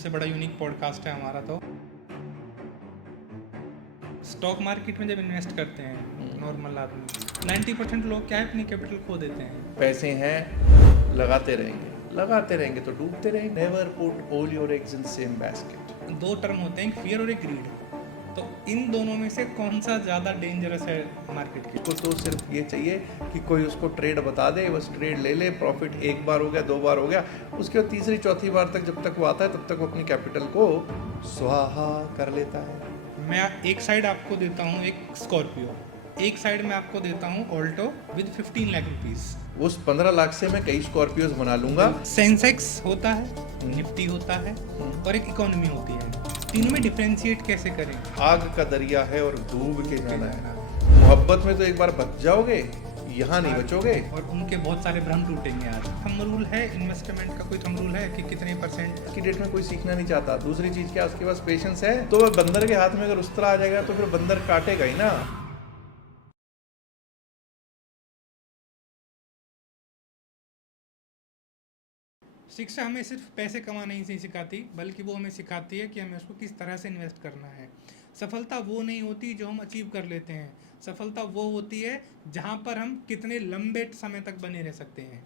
सबसे बड़ा unique podcast है हमारा। तो स्टॉक मार्केट में जब इन्वेस्ट करते हैं नॉर्मल आदमी 90% लोग क्या है अपनी कैपिटल खो देते हैं। पैसे हैं, लगाते रहेंगे तो डूबते रहेंगे। Never put all your eggs in same basket. दो टर्म होते हैं, फियर और एक ग्रीड। तो इन दोनों में से कौन सा ज़्यादा डेंजरस है मार्केट के? उसको तो सिर्फ ये चाहिए कि कोई उसको ट्रेड बता दे, बस ट्रेड ले ले, प्रॉफिट एक बार हो गया, दो बार हो गया, उसके बाद तीसरी चौथी बार तक जब तक वो आता है तब तक वो अपनी कैपिटल को स्वाहा कर लेता है। मैं एक साइड आपको देता हूँ एक स्कॉर्पियो, एक साइड में आपको देता हूँ ऑल्टो विद 15 लाख रुपीज़। उस 15 लाख से मैं कई स्कॉर्पियोज बना लूंगा। सेंसेक्स होता है, निफ्टी होता है और एक इकोनॉमी होती है। तीनों में डिफरेंशिएट कैसे करें? आग का दरिया है और डूब के जाना है। मोहब्बत में तो एक बार बच जाओगे, यहाँ नहीं बचोगे। और उनके बहुत सारे भ्रम टूटेंगे। आज थंब रूल है इन्वेस्टमेंट का, कोई थंब रूल है कि कितने % की डेट में कोई सीखना नहीं चाहता। दूसरी चीज क्या, उसके पास पेशेंस है तो वह बंदर के हाथ में अगर उस तरह आ जाएगा तो फिर बंदर काटेगा ही ना। शिक्षा हमें सिर्फ पैसे कमाना ही नहीं सिखाती, बल्कि वो हमें सिखाती है कि हमें उसको किस तरह से इन्वेस्ट करना है। सफलता वो नहीं होती जो हम अचीव कर लेते हैं, सफलता वो होती है जहाँ पर हम कितने लंबे समय तक बने रह सकते हैं।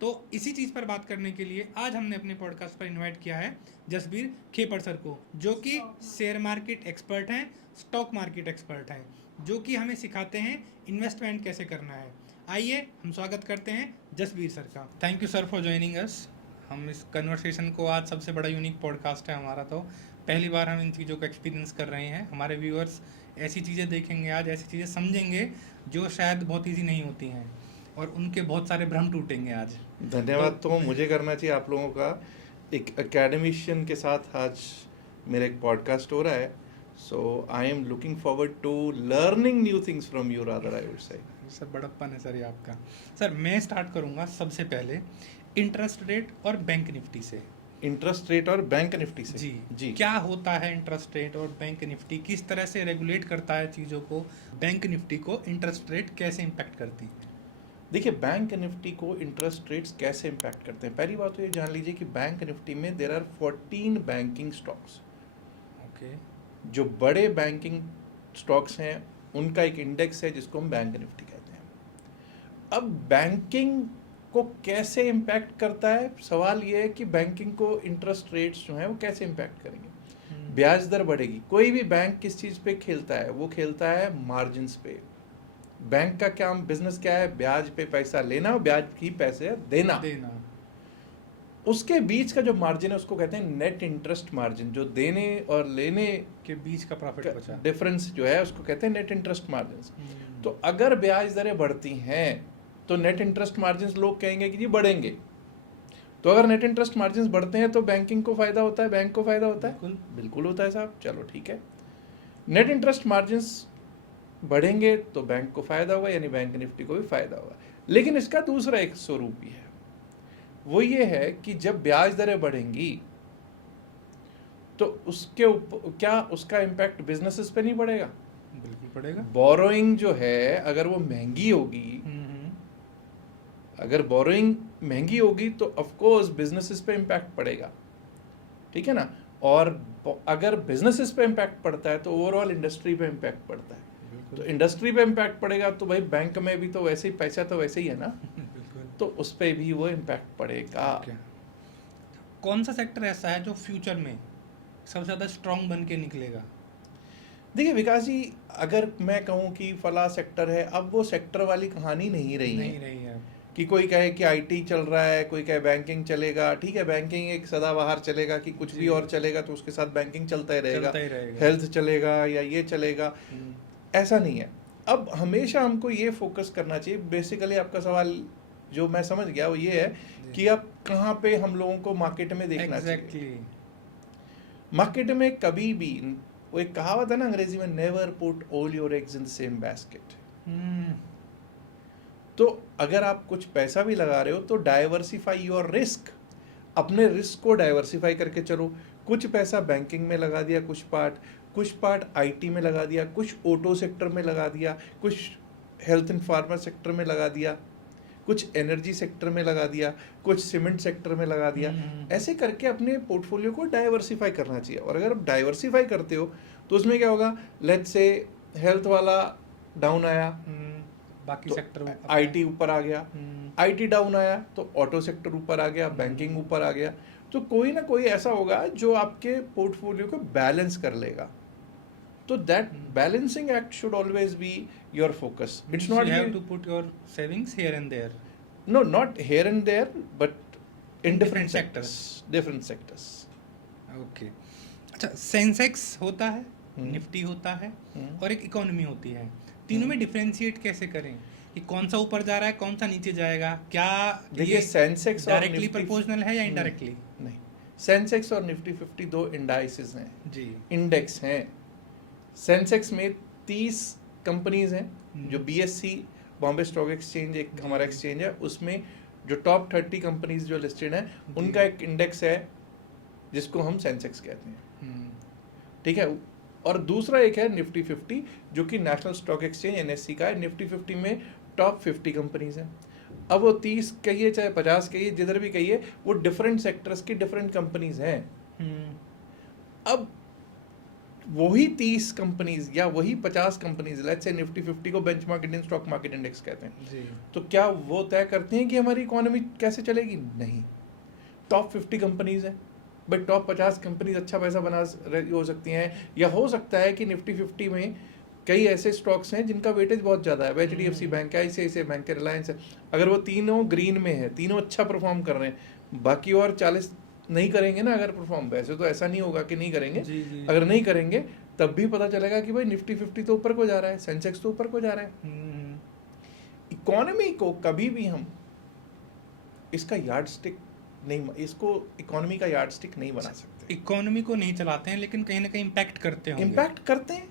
तो इसी चीज़ पर बात करने के लिए आज हमने अपने पॉडकास्ट पर इनवाइट किया है जसबीर खेपड़ सर को, जो कि शेयर मार्केट एक्सपर्ट हैं, स्टॉक मार्केट एक्सपर्ट हैं, जो कि हमें सिखाते हैं इन्वेस्टमेंट कैसे करना है। आइए हम स्वागत करते हैं जसबीर सर का। Thank you sir for joining अस। हम इस कन्वर्सेशन को, आज सबसे बड़ा यूनिक पॉडकास्ट है हमारा, तो पहली बार हम इन चीज़ों को एक्सपीरियंस कर रहे हैं। हमारे व्यूअर्स ऐसी चीज़ें देखेंगे, आज ऐसी चीज़ें समझेंगे जो शायद बहुत ईजी नहीं होती हैं, और उनके बहुत सारे भ्रम टूटेंगे आज। धन्यवाद तो मुझे करना चाहिए आप लोगों का। एक एकेडमिशियन के साथ आज मेरा एक पॉडकास्ट हो रहा है, so I am looking forward to learning new things from you rather, I would say. Sir बड़प्पन है सर ये आपका। सर मैं स्टार्ट करूँगा सबसे पहले इंटरेस्ट रेट और बैंक निफ्टी से। इंटरेस्ट रेट और बैंक निफ्टी से जी, क्या होता है इंटरेस्ट रेट और बैंक निफ्टी, किस तरह से रेगुलेट करता है चीज़ों को? बैंक निफ्टी को इंटरेस्ट रेट कैसे इम्पैक्ट करती है? देखिए, बैंक निफ्टी को इंटरेस्ट रेट्स कैसे इम्पैक्ट करते हैं। पहली बात तो ये जान लीजिए कि बैंक निफ्टी में there are 14 banking stocks. Okay. जो बड़े बैंकिंग स्टॉक्स हैं उनका एक इंडेक्स है जिसको हम बैंक निफ्टी कहते हैं। अब बैंकिंग को कैसे इम्पैक्ट करता है, सवाल ये है कि बैंकिंग को इंटरेस्ट रेट्स जो हैं वो कैसे इम्पैक्ट करेंगे। ब्याज दर बढ़ेगी। कोई भी बैंक किस चीज़ पे खेलता है, वो खेलता है मार्जिन्स पे। बैंक का क्या बिजनेस क्या है, ब्याज पे पैसा लेना और ब्याज की पैसे देना। उसके बीच का जो मार्जिन है उसको कहते हैं नेट इंटरेस्ट मार्जिन। जो देने और लेने के बीच का प्रॉफिट बचा, डिफरेंस जो है उसको कहते हैं नेट इंटरेस्ट मार्जिन। तो अगर ब्याज दरें बढ़ती हैं तो नेट इंटरेस्ट मार्जिन लोग कहेंगे कि जी बढ़ेंगे। तो अगर नेट इंटरेस्ट मार्जिन बढ़ते हैं तो बैंकिंग को फायदा होता है, बैंक को फायदा होता है। बिल्कुल होता है साहब। चलो ठीक है, नेट इंटरेस्ट मार्जिन बढ़ेंगे तो बैंक को फायदा होगा, यानी बैंक निफ्टी को भी फायदा होगा। लेकिन इसका दूसरा एक स्वरूप भी है, वो ये है कि जब ब्याज दरें बढ़ेंगी तो उसके ऊपर क्या उसका इम्पैक्ट बिजनेसेस पे नहीं पड़ेगा? बिल्कुल पड़ेगा। बोरोइंग जो है अगर वो महंगी होगी, अगर बोरोइंग महंगी होगी तो ऑफ कोर्स बिजनेसेस पे इम्पैक्ट पड़ेगा, ठीक है ना। और अगर बिजनेसेस पे इम्पैक्ट पड़ता है तो ओवरऑल इंडस्ट्री पे इम्पैक्ट पड़ता है। तो इंडस्ट्री पे इम्पैक्ट पड़ेगा तो भाई बैंक में भी तो वैसे ही पैसा तो वैसे ही है ना, तो उस पर भी वो इम्पैक्ट पड़ेगा। कौन सा सेक्टर ऐसा है जो फ्यूचर में सबसे ज़्यादा स्ट्रॉन्ग बन के निकलेगा? देखिए विकास जी, अगर मैं कहूँ कि फला सेक्टर है, अब वो सेक्टर वाली कहानी नहीं रही है कि कोई कहे कि आईटी चल रहा है, कोई कहे बैंकिंग चलेगा। ठीक है, बैंकिंग एक सदाबहार चलेगा कि कुछ भी और चलेगा तो उसके साथ बैंकिंग चलता ही रहेगा, हेल्थ चलेगा या ये चलेगा, ऐसा नहीं है। अब हमेशा हमको ये फोकस करना चाहिए। बेसिकली आपका सवाल जो मैं समझ गया वो ये है कि अब कहाँ पे हम लोगों को मार्केट में देखना चाहिए। मार्केट में कभी भी, वो एक कहावत है ना अंग्रेजी में, never put all your eggs in the same basket. तो अगर आप कुछ पैसा भी लगा रहे हो तो डाइवर्सिफाई योर रिस्क, अपने रिस्क को डाइवर्सिफाई करके चलो। कुछ पैसा बैंकिंग में लगा दिया, कुछ पार्ट आईटी में लगा दिया, कुछ ऑटो सेक्टर में लगा दिया, कुछ हेल्थ एंड फार्मा सेक्टर में लगा दिया, कुछ एनर्जी सेक्टर में लगा दिया, कुछ सीमेंट सेक्टर में लगा दिया। ऐसे करके अपने पोर्टफोलियो को डाइवर्सिफाई करना चाहिए। और अगर आप डाइवर्सिफाई करते हो तो उसमें क्या होगा, लेट्स से हेल्थ वाला डाउन आया, बाकी तो सेक्टर आईटी ऊपर आ गया, आईटी डाउन आया तो ऑटो सेक्टर ऊपर आ गया, बैंकिंग ऊपर आ गया। तो कोई ना कोई ऐसा होगा जो आपके पोर्टफोलियो को बैलेंस कर लेगा। तो that balancing act should always be your focus. It's not you have to put your savings here and there. No, not here and there, but in In different different sectors. Different sectors. Okay, अच्छा, Sensex होता है, हम्म। Nifty होता है, हम्म। और एक economy होती है। तीनों में डिफरेंशिएट कैसे करें कि कौन सा ऊपर जा रहा है, कौन सा नीचे जाएगा? क्या देखिए, सेंसेक्स और डायरेक्टली निफ्टी प्रोपोर्शनल है या इनडायरेक्टली? नहीं, सेंसेक्स और निफ्टी 50 दो इंडाइसेस हैं, जी, इंडेक्स हैं। सेंसेक्स में 30 कंपनीज हैं जो बीएससी बॉम्बे स्टॉक एक्सचेंज एक हमारा एक्सचेंज है, उसमें जो टॉप 30 कंपनीज जो लिस्टेड हैं उनका एक इंडेक्स है जिसको हम सेंसेक्स कहते हैं, ठीक है। और दूसरा एक है निफ्टी 50 जो कि नेशनल स्टॉक एक्सचेंज एनएससी का है। निफ्टी 50 में टॉप 50 कंपनीज हैं। अब वो 30 कहिए चाहे 50 कहिए, जिधर भी कहिए, वो डिफरेंट सेक्टर्स की डिफरेंट कंपनीज हैं। अब वही 30 कंपनीज या वही 50 कंपनीज, लेट्स से निफ्टी 50 को benchmark Indian stock market index कहते हैं जी, तो क्या वो तय करते हैं कि हमारी इकोनॉमी कैसे चलेगी? नहीं। टॉप 50 कंपनीज हैं, बट टॉप 50 कंपनीज अच्छा पैसा बना हो सकती हैं, या हो सकता है कि निफ्टी 50 में कई ऐसे स्टॉक्स हैं जिनका वेटेज बहुत ज़्यादा है, HDFC बैंक है, ICICI बैंक है, रिलायंस है। अगर वो तीनों ग्रीन में है, तीनों अच्छा परफॉर्म कर रहे हैं, बाकी और 40 नहीं करेंगे ना अगर परफॉर्म, वैसे तो ऐसा नहीं होगा कि नहीं करेंगे, जी, जी। अगर नहीं करेंगे तब भी पता चलेगा कि भाई निफ्टी 50 तो ऊपर को जा रहा है, सेंसेक्स तो ऊपर को जा रहा है। इकोनॉमी को कभी भी हम इसका यार्ड स्टिक नहीं, इसको इकोनॉमी का यार्ड स्टिक नहीं बना सकते। इकोनॉमी को नहीं चलाते हैं, लेकिन कहीं ना कहीं इम्पैक्ट करते हैं। इम्पैक्ट करते हैं,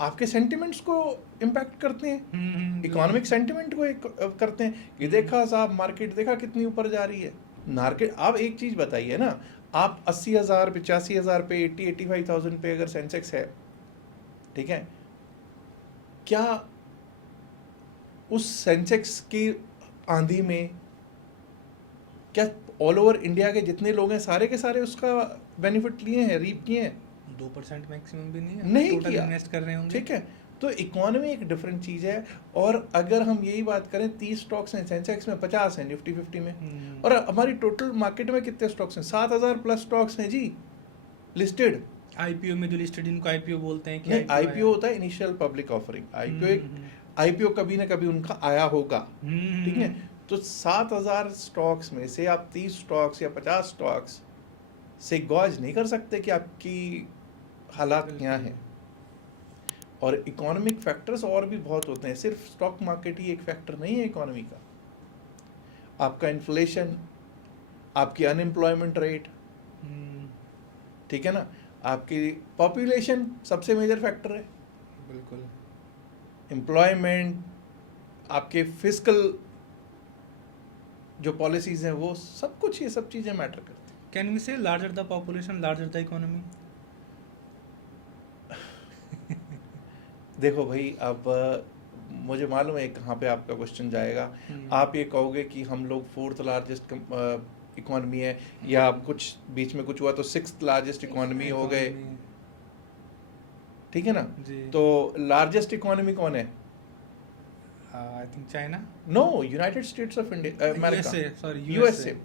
आपके सेंटिमेंट्स को इम्पैक्ट करते हैं, इकोनॉमिक सेंटिमेंट को करते हैं। ये देखा साहब, मार्केट देखा कितनी ऊपर जा रही है मार्केट। आप एक चीज बताइए ना, आप 80,000 85,000 पे 85,000 पे अगर सेंसेक्स है, ठीक है, क्या उस सेंसेक्स की आंधी में क्या ऑल ओवर इंडिया के जितने लोग हैं सारे के सारे उसका बेनिफिट लिए हैं, रीप किए हैं? 2% मैक्सिमम भी नहीं है, नहीं टोटल किया। इन्वेस्ट कर रहे होंगे। ठीक है, तो इकोनॉमी एक डिफरेंट चीज है। और अगर हम यही बात करें, 30 स्टॉक्स हैं सेंसेक्स में, 50 हैं निफ्टी 50 में, और हमारी टोटल मार्केट में कितने स्टॉक्स हैं? 7,000 प्लस स्टॉक्स हैं जी लिस्टेड। आईपीओ में जो लिस्टेड, इनको आईपीओ बोलते हैं कि नहीं, आईपीओ होता है इनिशियल पब्लिक ऑफरिंग। आईपीओ कभी ना कभी उनका आया होगा, ठीक है। तो 7,000 स्टॉक्स में से आप 30 स्टॉक्स या 50 स्टॉक्स से गौज नहीं कर सकते कि आपकी हालात क्या हैं। और इकोनॉमिक फैक्टर्स और भी बहुत होते हैं, सिर्फ स्टॉक मार्केट ही एक फैक्टर नहीं है इकोनॉमी का। आपका इन्फ्लेशन, आपकी अनएम्प्लॉयमेंट रेट, ठीक है ना, आपकी पॉपुलेशन सबसे मेजर फैक्टर है, बिल्कुल। एम्प्लॉयमेंट, आपके फिस्कल जो पॉलिसीज हैं, वो सब कुछ, ये सब चीज़ें मैटर करती हैं। कैन वी से larger the population larger the economy? देखो भाई, अब मुझे मालूम है कहाँ पे आपका क्वेश्चन जाएगा। आप ये कहोगे कि हम लोग 4th लार्जेस्ट इकोनॉमी है, या कुछ बीच में कुछ हुआ तो 6th लार्जेस्ट इकोनॉमी हो गए, ठीक है ना। तो लार्जेस्ट इकोनॉमी कौन है? I think China. No, United States of India, America, sorry, USA.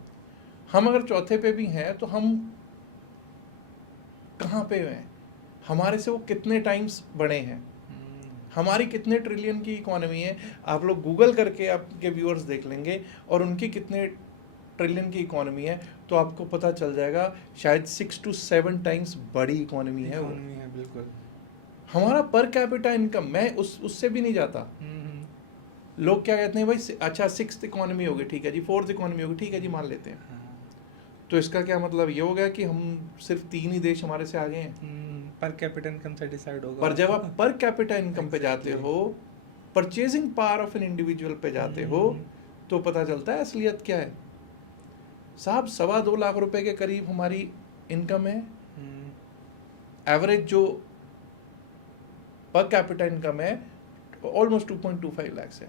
हम अगर चौथे पे भी हैं तो हम कहाँ पे हैं? हमारे से वो कितने टाइम्स बड़े हैं, हमारी कितने ट्रिलियन की इकोनॉमी है। आप लोग गूगल करके आपके व्यूअर्स देख लेंगे और उनकी कितने ट्रिलियन की इकोनॉमी है, तो आपको पता चल जाएगा शायद 6 to 7 टाइम्स बड़ी इकोनॉमी है वो। बिल्कुल। हमारा पर कैपिटा इनकम, मैं उससे भी नहीं जाता। लोग क्या कहते हैं भाई, अच्छा 6th इकोनॉमी होगी, ठीक है जी, 4th इकोनॉमी होगी, ठीक है जी, मान लेते हैं। तो इसका क्या मतलब ये हो गया कि हम सिर्फ 3 ही देश हमारे से आगे हैं? पर कैपिटा इनकम से डिसाइड होगा। पर जब आप पर कैपिटा इनकम पे जाते हो, purchasing power of an individual पे जाते हो, तो पता चलता है असलियत क्या है। साहब 2.25 लाख रुपए के करीब हमारी इनकम है, एवरेज जो पर कैपिटा इनकम है ऑलमोस्ट 2.25 लाख है।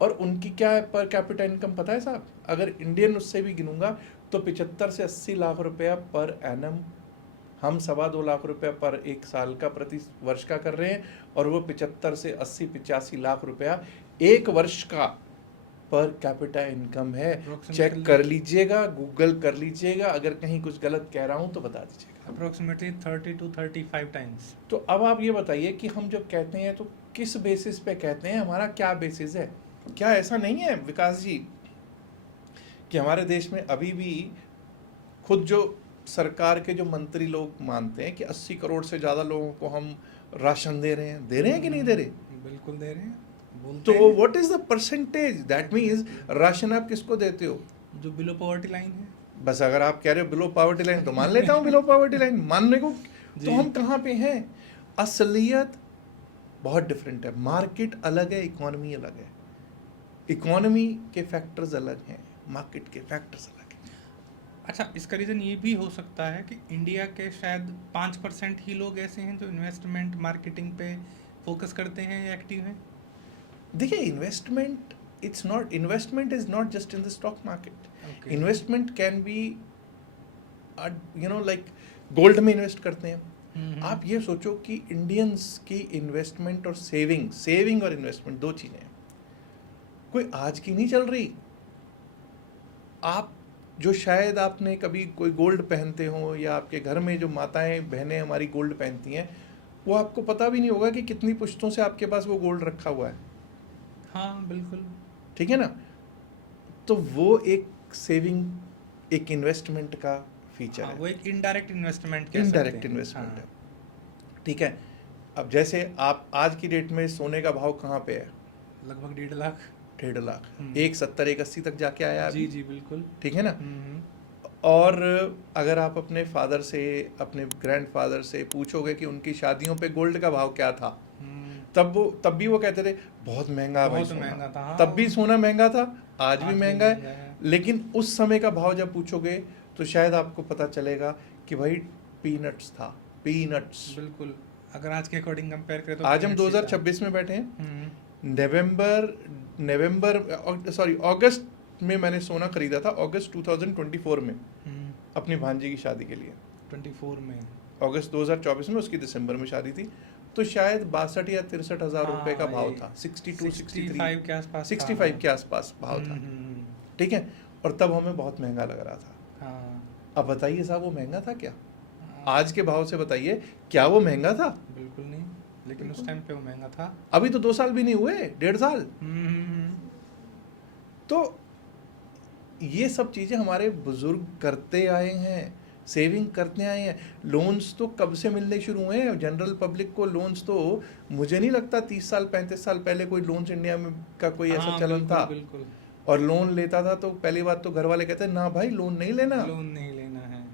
और उनकी क्या है पर कैपिटा इनकम पता है साहब? अगर इंडियन उससे भी गिनूंगा तो 75 से 80 लाख रुपया पर एनम, हम 2.25 लाख रुपया पर एक साल का प्रति वर्ष का कर रहे हैं, और वो 75 से 80-85 लाख रुपया एक वर्ष का पर कैपिटा इनकम है। चेक कर लीजिएगा, गूगल कर लीजिएगा, अगर कहीं कुछ गलत कह रहा हूं तो बता दीजिएगा। Approximately 30 to 35 times. तो अब आप ये बताइए कि हम जब कहते हैं तो किस बेसिस पे कहते हैं, हमारा क्या बेसिस है? क्या ऐसा नहीं है विकास जी कि हमारे देश में अभी भी खुद जो सरकार के जो मंत्री लोग मानते हैं कि 80 करोड़ से ज़्यादा लोगों को हम राशन दे रहे हैं कि नहीं दे रहे? बिल्कुल दे रहे हैं, तो what is the percentage? That means ration आप किसको देते हो? जो बिलो पॉवर्टी लाइन है। बस अगर आप कह रहे हो बिलो पॉवर्टी लाइन तो मान लेता हूँ बिलो पॉवर्टी लाइन मानने को, तो हम कहाँ पे हैं? असलियत बहुत डिफरेंट है, मार्केट अलग है, इकोनॉमी अलग है। इकोनॉमी के फैक्टर्स अलग हैं, मार्केट के फैक्टर्स अलग हैं। अच्छा, इसका रीज़न ये भी हो सकता है कि इंडिया के शायद 5% ही लोग ऐसे हैं जो इन्वेस्टमेंट मार्केटिंग पे फोकस करते हैं या एक्टिव हैं। देखिए, investment investment is not just in the stock market. Investment can be like gold में इन्वेस्ट करते हैं। आप ये सोचो कि इंडियंस की इन्वेस्टमेंट और सेविंग और इन्वेस्टमेंट दो चीजें हैं, कोई आज की नहीं चल रही। आप जो शायद आपने कभी कोई गोल्ड पहनते हो या आपके घर में जो माताएं बहनें हमारी गोल्ड पहनती हैं, वो आपको पता भी नहीं होगा कि कितनी पुश्तों से आपके पास वो गोल्ड रखा हुआ है। हाँ बिल्कुल, ठीक है ना? तो वो एक सेविंग, एक इन्वेस्टमेंट का फीचर है। वो एक इनडायरेक्ट इन्वेस्टमेंट इनडायरेक्ट है। ठीक है। अब जैसे आप आज की डेट में सोने का भाव कहाँ पे है? लगभग 1.5 लाख। 1.5 लाख, 170-180 तक जाके आया। जी जी बिल्कुल। ठीक है ना? और अगर आप अपने फादर से, अपने ग्रैंडफादर से पूछोगे कि उनकी शादियों पे गोल्ड का भाव क्या था, तब भी वो कहते थे बहुत महंगा है भाई सोना। था। तब भी सोना महंगा था, आज भी महंगा है। लेकिन उस समय का भाव जब पूछोगे तो शायद आपको पता चलेगा कि भाई पीनट्स था, पीनट्स। बिल्कुल, अगर आज के अकॉर्डिंग कंपेयर करें तो आज हम 2026 में बैठे हैं। अगस्त में मैंने सोना खरीदा था, अगस्त 2024 में, अपनी भांजी की शादी के लिए। 24 में, अगस्त 2024 में, उसकी दिसंबर में शादी थी। तो शायद 62 या 63 हजार रुपए का भाव था, 65 के आसपास, 65 के आसपास भाव था। ठीक है। और तब हमें बहुत महंगा लग रहा था। अब बताइए साहब, वो महंगा था क्या? आज के भाव से बताइए, क्या वो महंगा था? बिल्कुल नहीं, लेकिन उस टाइम पे वो महंगा था। अभी तो 2 साल भी नहीं हुए, 1.5 साल। तो ये सब चीजें हमारे बुजुर्ग करते आए हैं, सेविंग करते आए हैं। लोन्स तो कब से मिलने शुरू हुए हैं जनरल पब्लिक को? लोन्स तो मुझे नहीं लगता 30 साल 35 साल पहले कोई लोन्स इंडिया में का कोई ऐसा चलन था। बिल्कुल। और लोन लेता था तो पहली बात तो घर वाले कहते हैं ना भाई लोन नहीं लेना, लोन नहीं लेना है।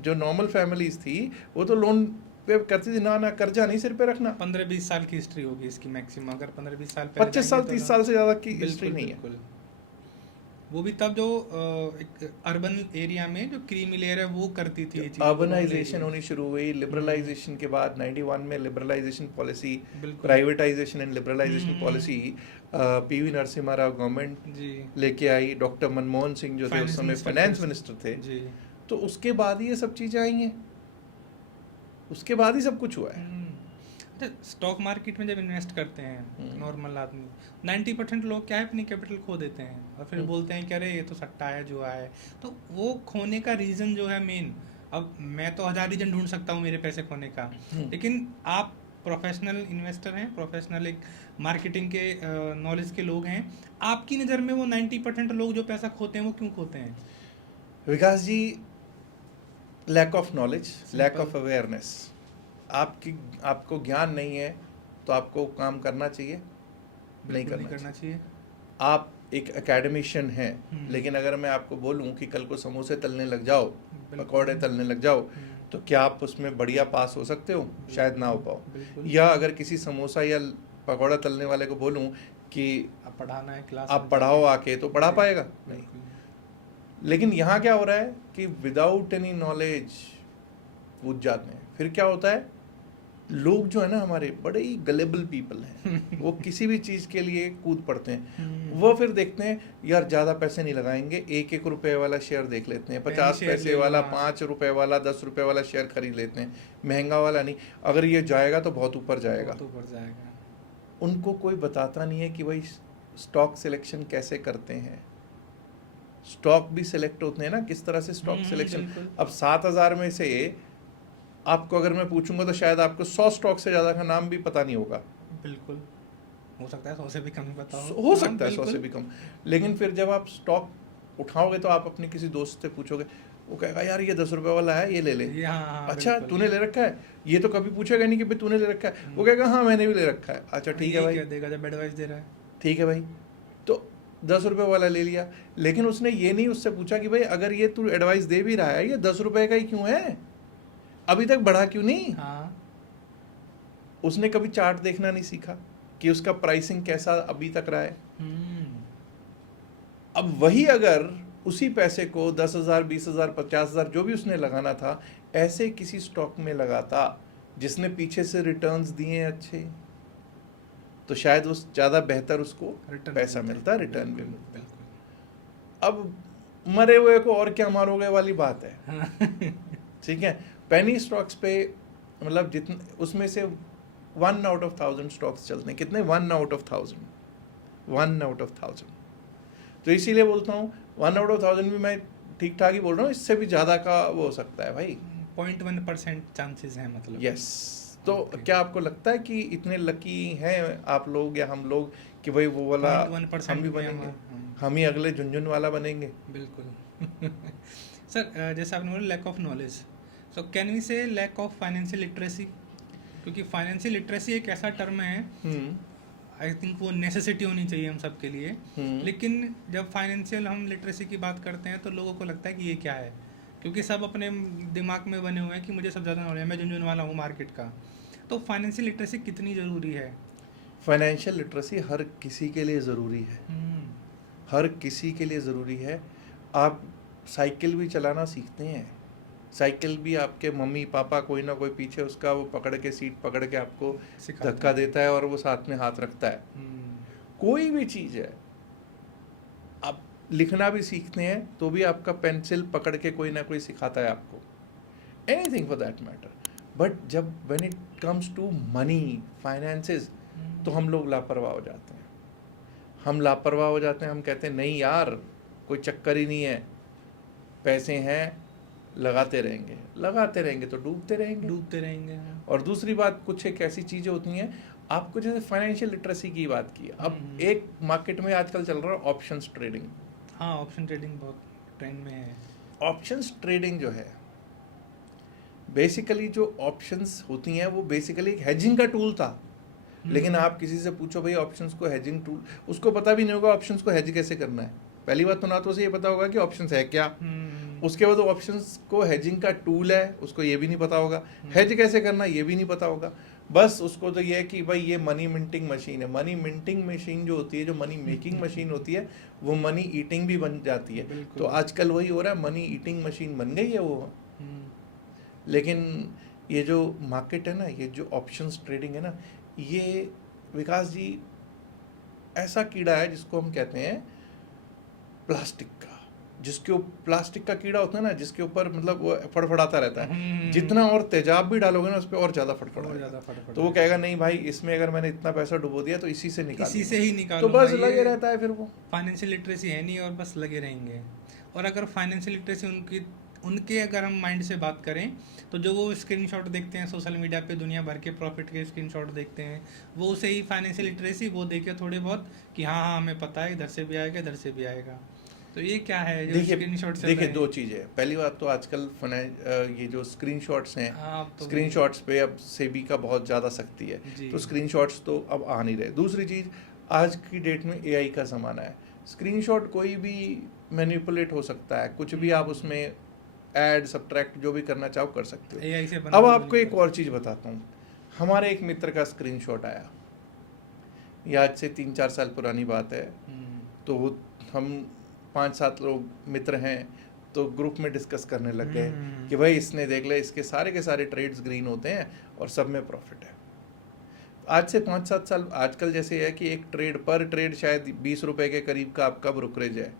जो नॉर्मल फैमिलीज थी वो तो लोन पे करती थी, ना कर्जा नहीं सिर पे रखना। 15-20 साल की हिस्ट्री होगी इसकी मैक्सिमम, अगर 15-20 साल 25 साल 30 साल से ज्यादा की हिस्ट्री नहीं है। वो भी तब जो एक अर्बन एरिया में जो क्रीमी लेयर है वो करती थी। अर्बनाइजेशन होनी शुरू हुई, लिबरलाइजेशन के बाद 91 में liberalisation policy, privatisation and liberalisation policy PV Narasimha Rao government लेके आई। डॉक्टर मनमोहन सिंह जो थे उस समय फाइनेंस मिनिस्टर थे, तो उसके बाद ही ये सब चीजें आई हैं, उसके बाद ही सब कुछ हुआ है। स्टॉक मार्केट में जब इन्वेस्ट करते हैं नॉर्मल आदमी, 90% लोग क्या है अपनी कैपिटल खो देते हैं और फिर बोलते हैं कि अरे ये तो सट्टा है, जुआ है। तो वो खोने का रीज़न जो है मेन, अब मैं तो 1000 रीजन ढूंढ सकता हूँ मेरे पैसे खोने का, लेकिन आप प्रोफेशनल इन्वेस्टर हैं, प्रोफेशनल एक मार्केटिंग के नॉलेज के लोग हैं, आपकी नज़र में वो 90% लोग जो पैसा खोते हैं वो क्यों खोते हैं? Vikas ji, lack of knowledge, lack of awareness. आपको ज्ञान नहीं है तो आपको काम करना चाहिए? नहीं करना चाहिए। आप एक एकेडमिशियन हैं, लेकिन अगर मैं आपको बोलूं कि कल को समोसे तलने लग जाओ, पकौड़े तलने लग जाओ, तो क्या आप उसमें बढ़िया पास हो सकते हो? शायद ना हो पाओ। या अगर किसी समोसा या पकौड़ा तलने वाले को बोलूं कि आप पढ़ाना है क्लास, आप पढ़ाओ आके, तो पढ़ा पाएगा? नहीं। लेकिन यहाँ क्या हो रहा है कि विदाउट एनी नॉलेज पूछ जाते हैं। फिर क्या होता है? लोग जो है ना हमारे बड़े ही गलेबल पीपल हैं, वो किसी भी चीज़ के लिए कूद पड़ते हैं। वो फिर देखते हैं यार ज़्यादा पैसे नहीं लगाएंगे, 1-1 रुपए वाला शेयर देख लेते हैं, 50 शेयर पैसे ले लो, वाला, हाँ। 5 रुपए वाला, 10 रुपए वाला शेयर खरीद लेते हैं, महंगा वाला नहीं। अगर ये जाएगा तो बहुत ऊपर जाएगा। बहुत ऊपर जाएगा। उनको कोई बताता नहीं है कि भाई स्टॉक सिलेक्शन कैसे करते हैं, स्टॉक भी सिलेक्ट होते हैं ना, किस तरह से स्टॉक सिलेक्शन। बिल्कुल। अब 7,000 में से आपको अगर मैं पूछूंगा तो शायद आपको 100 स्टॉक से ज़्यादा का नाम भी पता नहीं होगा। बिल्कुल, हो सकता है 100 से भी कम ही पता हो हाँ, सकता है 100 से बिल्कुल। भी कम। लेकिन फिर जब आप स्टॉक उठाओगे तो आप अपने किसी दोस्त से पूछोगे, वो कहेगा यार ये 10 रुपए वाला है, ये ले ले। ये हाँ, अच्छा बिल्कुल। तूने ले रखा है? ये तो कभी पूछेगा नहीं कि भाई तूने ले रखा है। वो कहेगा हाँ मैंने भी ले रखा है। अच्छा ठीक है ये भाई, क्या देगा जब एडवाइस दे रहा है। ठीक है भाई। तो 10 रुपए वाला ले लिया, लेकिन उसने ये नहीं उससे पूछा कि भाई अगर ये तू एडवाइस दे भी रहा है, ये 10 रुपए का ही क्यों है, अभी तक बढ़ा क्यों नहीं। हाँ, उसने कभी चार्ट देखना नहीं सीखा कि उसका प्राइसिंग कैसा अभी तक रहा है। अब वही अगर उसी पैसे को 10,000, 20,000, 50,000 जो भी उसने लगाना था, ऐसे किसी स्टॉक में लगाता जिसने पीछे से रिटर्न्स दिए अच्छे, तो शायद उस ज़्यादा बेहतर उसको पैसा मिलता, रिटर्न भी मिलता। अब मरे हुए को और क्या मारोगे वाली बात है। ठीक है, पेनी स्टॉक्स पे मतलब जितने उसमें से 1 आउट ऑफ 1000 स्टॉक्स चलते हैं। कितने? 1 आउट ऑफ 1000, 1 आउट ऑफ 1000। तो इसीलिए बोलता हूँ 1 आउट ऑफ 1000 भी मैं ठीक ठाक ही बोल रहा हूँ, इससे भी ज़्यादा का वो हो सकता है भाई। 0.1% चांसेस हैं मतलब। यस। तो क्या आपको लगता है कि इतने लकी हैं आप लोग या हम लोग कि भाई वो वाला 0.1% हम भी भी बनेंगे, हम ही अगले झुनझुन वाला बनेंगे? बिल्कुल। सर जैसे आपने बोला lack of knowledge, so can we say lack of financial literacy, क्योंकि फाइनेंशियल लिटरेसी एक ऐसा टर्म है, आई थिंक वो नेसेसिटी होनी चाहिए हम सब के लिए। लेकिन जब फाइनेंशियल हम लिटरेसी की बात करते हैं तो लोगों को लगता है कि ये क्या है, क्योंकि सब अपने दिमाग में बने हुए हैं कि मुझे सब ज़्यादा नॉलेज है, मैं झुनझुन वाला हूँ मार्केट का। तो फाइनेंशियल लिटरेसी कितनी ज़रूरी है? फाइनेंशियल लिटरेसी हर किसी के लिए ज़रूरी है, हर किसी के लिए ज़रूरी है। आप साइकिल भी चलाना सीखते हैं, साइकिल भी आपके मम्मी पापा कोई ना कोई पीछे उसका वो पकड़ के सीट पकड़ के आपको धक्का देता है और वो साथ में हाथ रखता है। कोई भी चीज़ है, आप लिखना भी सीखते हैं तो भी आपका पेंसिल पकड़ के कोई ना कोई सिखाता है आपको, anything for that matter. But जब when it comes to money, finances, तो हम लोग लापरवाह हो जाते हैं। हम लापरवाह हो जाते हैं, हम कहते हैं नहीं यार कोई चक्कर ही नहीं है, पैसे हैं लगाते रहेंगे तो डूबते रहेंगे। और दूसरी बात, कुछ एक ऐसी चीज़ें होती हैं, आपको जैसे फाइनेंशियल लिटरेसी की बात की, अब एक मार्केट में आजकल चल रहा है ऑप्शंस ट्रेडिंग। हाँ, ऑप्शन ट्रेडिंग बहुत ट्रेंड में है। ऑप्शंस ट्रेडिंग जो है, बेसिकली जो ऑप्शंस होती हैं वो बेसिकली एक हेजिंग का टूल था। लेकिन आप किसी से पूछो भाई ऑप्शंस को हेजिंग टूल, उसको पता भी नहीं होगा ऑप्शंस को हेज कैसे करना है। पहली बात तो ना तो उसे ये पता होगा कि ऑप्शंस है क्या, उसके बाद ऑप्शंस को हेजिंग का टूल है उसको ये भी नहीं पता होगा, हेज कैसे करना ये भी नहीं पता होगा। बस उसको तो ये है कि भाई ये मनी मिंटिंग मशीन है। मनी मिंटिंग मशीन जो होती है, जो मनी मेकिंग मशीन होती है, वो मनी ईटिंग भी बन जाती है। तो आजकल वही हो रहा है, मनी ईटिंग मशीन बन गई है वो। लेकिन ये जो मार्केट है ना, ये जो ऑप्शंस ट्रेडिंग है ना, ये विकास जी ऐसा कीड़ा है जिसको हम कहते हैं प्लास्टिक का, जिसके प्लास्टिक का कीड़ा होता है ना, जिसके ऊपर मतलब वो फड़फड़ाता रहता है। जितना और तेजाब भी डालोगे ना उस पर और ज़्यादा फड़फड़ाएगा। तो वो कहेगा नहीं भाई इसमें अगर मैंने इतना पैसा डुबो दिया तो इसी से ही निकालो, तो बस लगे रहता है। फिर वो फाइनेंशियल लिटरेसी है नहीं और बस लगे रहेंगे। और अगर फाइनेंशियल लिटरेसी उनके अगर हम माइंड से बात करें तो जो वो स्क्रीनशॉट देखते हैं सोशल मीडिया पे, दुनिया भर के प्रॉफिट के स्क्रीनशॉट देखते हैं, वो उसे ही फाइनेंशियल लिटरेसी वो देखे थोड़े बहुत कि हाँ हाँ हमें पता है इधर से भी आएगा इधर से भी आएगा। तो ये क्या है जो स्क्रीनशॉट से? देखिए दो चीज़ें। पहली बात तो आजकल ये जो स्क्रीनशॉट्स हैं, स्क्रीनशॉट्स पे अब सेबी का बहुत ज़्यादा सख्ती है, तो स्क्रीनशॉट्स तो अब आ नहीं रहे। दूसरी चीज़, आज की डेट में एआई का ज़माना है, स्क्रीनशॉट कोई भी मैनिपुलेट हो सकता है, कुछ भी आप उसमें ऐड सब्ट्रैक्ट जो भी करना चाहो कर सकते हो। AI से अब आपको एक और चीज़ बताता हूँ। हमारे एक मित्र का स्क्रीनशॉट आया, ये आज से 3-4 साल पुरानी बात है। तो हम 5-7 लोग मित्र हैं, तो ग्रुप में डिस्कस करने लग गए कि भाई इसने देख ले इसके सारे के सारे ट्रेड्स ग्रीन होते हैं और सब में प्रॉफिट है। आज से 5-7 साल आजकल जैसे है कि एक ट्रेड पर ट्रेड शायद 20 रुपए के करीब का आपका ब्रोकरेज है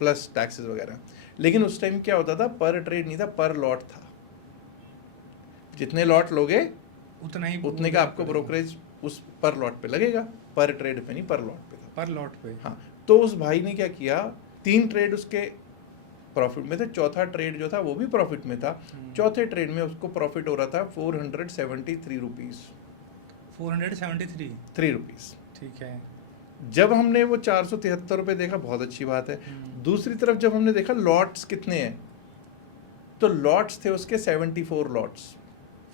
प्लस टैक्सेस वगैरह, लेकिन उस टाइम क्या होता था, पर ट्रेड नहीं था, पर लॉट था। जितने लॉट लोगे उतने का आपको ब्रोकरेज उस पर लॉट पे लगेगा, पर ट्रेड पे नहीं, पर लॉट पे था। पर लॉट पे। हाँ, तो उस भाई ने क्या किया, 3 ट्रेड उसके प्रॉफिट में थे, चौथा ट्रेड जो था वो भी प्रॉफिट में था। चौथे ट्रेड में उसको प्रॉफिट हो रहा था 473 रुपीज। 473 रुपीज, ठीक है। जब हमने वो 473 रुपये देखा, बहुत अच्छी बात है। दूसरी तरफ जब हमने देखा लॉट्स कितने हैं, तो लॉट्स थे उसके 74 लॉट्स।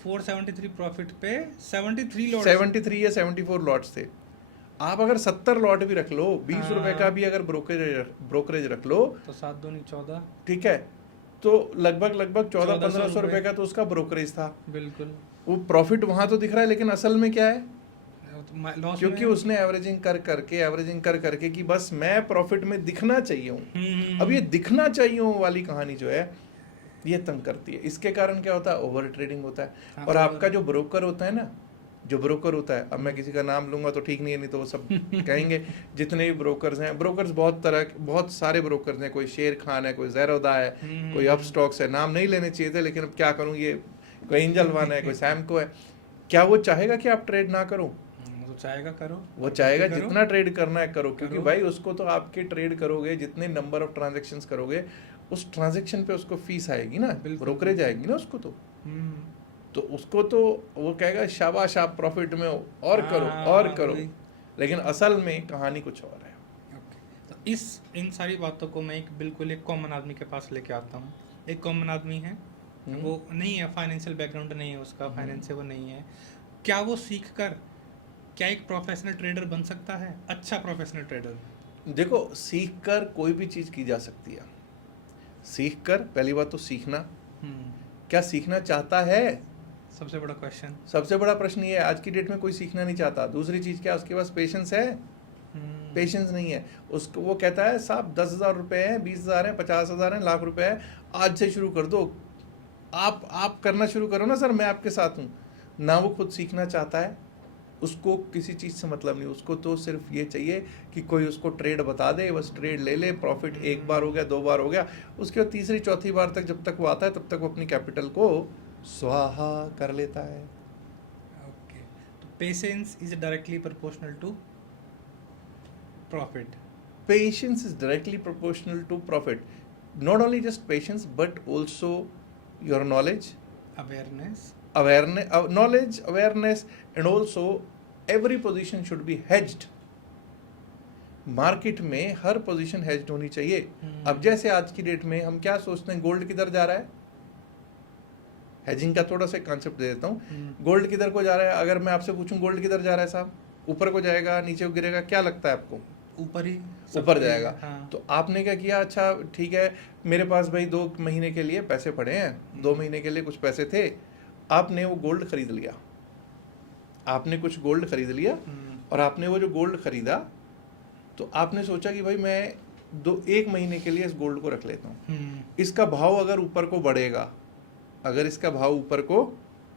473 प्रॉफिट पे 73 लॉट्स, 73 या 74 लॉट्स थे। आप अगर 70 लॉट भी रख लो, 20 रुपए का भी अगर ब्रोकरेज रख लो, तो 7 दूनी 14, ठीक है, तो लगभग 1400-1500 रुपए का तो उसका ब्रोकरेज था। बिल्कुल। वो प्रॉफिट वहां तो दिख रहा है, लेकिन असल में क्या है, लॉस, क्योंकि उसने एवरेजिंग कर करके कि बस मैं प्रॉफिट में दिखना चाहिए हूँ। अब ये दिखना चाहिए हूँ वाली कहानी जो है ये तंग करती है। इसके कारण क्या होता है, ओवर ट्रेडिंग होता है। हाँ, और आपका जो ब्रोकर होता है ना, जो ब्रोकर होता है, अब मैं किसी का नाम लूंगा तो ठीक नहीं है, नहीं तो वो सब कहेंगे। जितने भी ब्रोकर्स हैं, ब्रोकर्स बहुत सारे ब्रोकर्स हैं, कोई शेर खान है, कोई ज़ेरोदा है, कोई अप स्टॉक्स है, नाम नहीं लेने चाहिए थे लेकिन अब क्या करूँ, ये कोई एंजल वन है, कोई सैमको है। क्या वो चाहेगा कि आप ट्रेड ना करो? वो चाहेगा करो, वो चाहेगा जितना ट्रेड करना है करो, क्योंकि भाई उसको तो आपके ट्रेड करोगे, जितने नंबर ऑफ ट्रांजैक्शंस करोगे उस ट्रांजैक्शन पे उसको फीस आएगी ना, ब्रोकरेज आएगी ना उसको, तो उसको तो वो कहेगा शाबाश आप प्रॉफिट में हो और करो और करो, लेकिन असल में कहानी कुछ और है। तो इन सारी बातों को मैं एक कॉमन आदमी के पास लेके आता हूँ। एक कॉमन आदमी है, वो नहीं है, फाइनेंशियल बैकग्राउंड नहीं है उसका, फाइनेंस से वो नहीं है, क्या वो सीख कर क्या एक प्रोफेशनल ट्रेडर बन सकता है, अच्छा प्रोफेशनल ट्रेडर? देखो, सीख कर कोई भी चीज़ की जा सकती है। सीख कर, पहली बात तो सीखना, क्या सीखना चाहता है, सबसे बड़ा क्वेश्चन, सबसे बड़ा प्रश्न ये है। आज की डेट में कोई सीखना नहीं चाहता। दूसरी चीज़ क्या, उसके पास पेशेंस है? पेशेंस नहीं है उसको। वो कहता है साहब 10,000 रुपये हैं, 20,000 हैं, 50,000 हैं, लाख रुपए है, आज से शुरू कर दो, आप करना शुरू करो ना सर, मैं आपके साथ हूँ। ना वो खुद सीखना चाहता है, उसको किसी चीज़ से मतलब नहीं, उसको तो सिर्फ ये चाहिए कि कोई उसको ट्रेड बता दे, बस ट्रेड ले ले, प्रॉफिट एक बार हो गया, 2 बार हो गया, उसके बाद तीसरी चौथी बार तक जब तक वो आता है तब तक वो अपनी कैपिटल को स्वाहा कर लेता है। ओके, तो patience is directly proportional to profit. Patience is directly proportional to profit. Not only just patience but also your knowledge, knowledge, awareness, and also every position should be hedged. Market में हर position hedged होनी चाहिए। अब जैसे आज की date में हम क्या सोचते हैं, गोल्ड किधर जा रहा है, हेजिंग का थोड़ा सा कॉन्सेप्ट दे देता हूँ। गोल्ड किधर को जा रहा है, अगर मैं आपसे पूछूं गोल्ड किधर जा रहा है साहब, ऊपर को जाएगा, नीचे को गिरेगा, क्या लगता है आपको? ऊपर जाएगा। हाँ। तो आपने क्या किया, अच्छा ठीक है, मेरे पास भाई 2 महीने के लिए पैसे पड़े हैं, 2 महीने के लिए कुछ पैसे थे, आपने वो गोल्ड खरीद लिया, आपने कुछ गोल्ड खरीद लिया, और आपने वो जो गोल्ड खरीदा तो आपने सोचा कि भाई मैं 1 महीने के लिए इस गोल्ड को रख लेता हूँ, इसका भाव अगर ऊपर को बढ़ेगा, अगर इसका भाव ऊपर को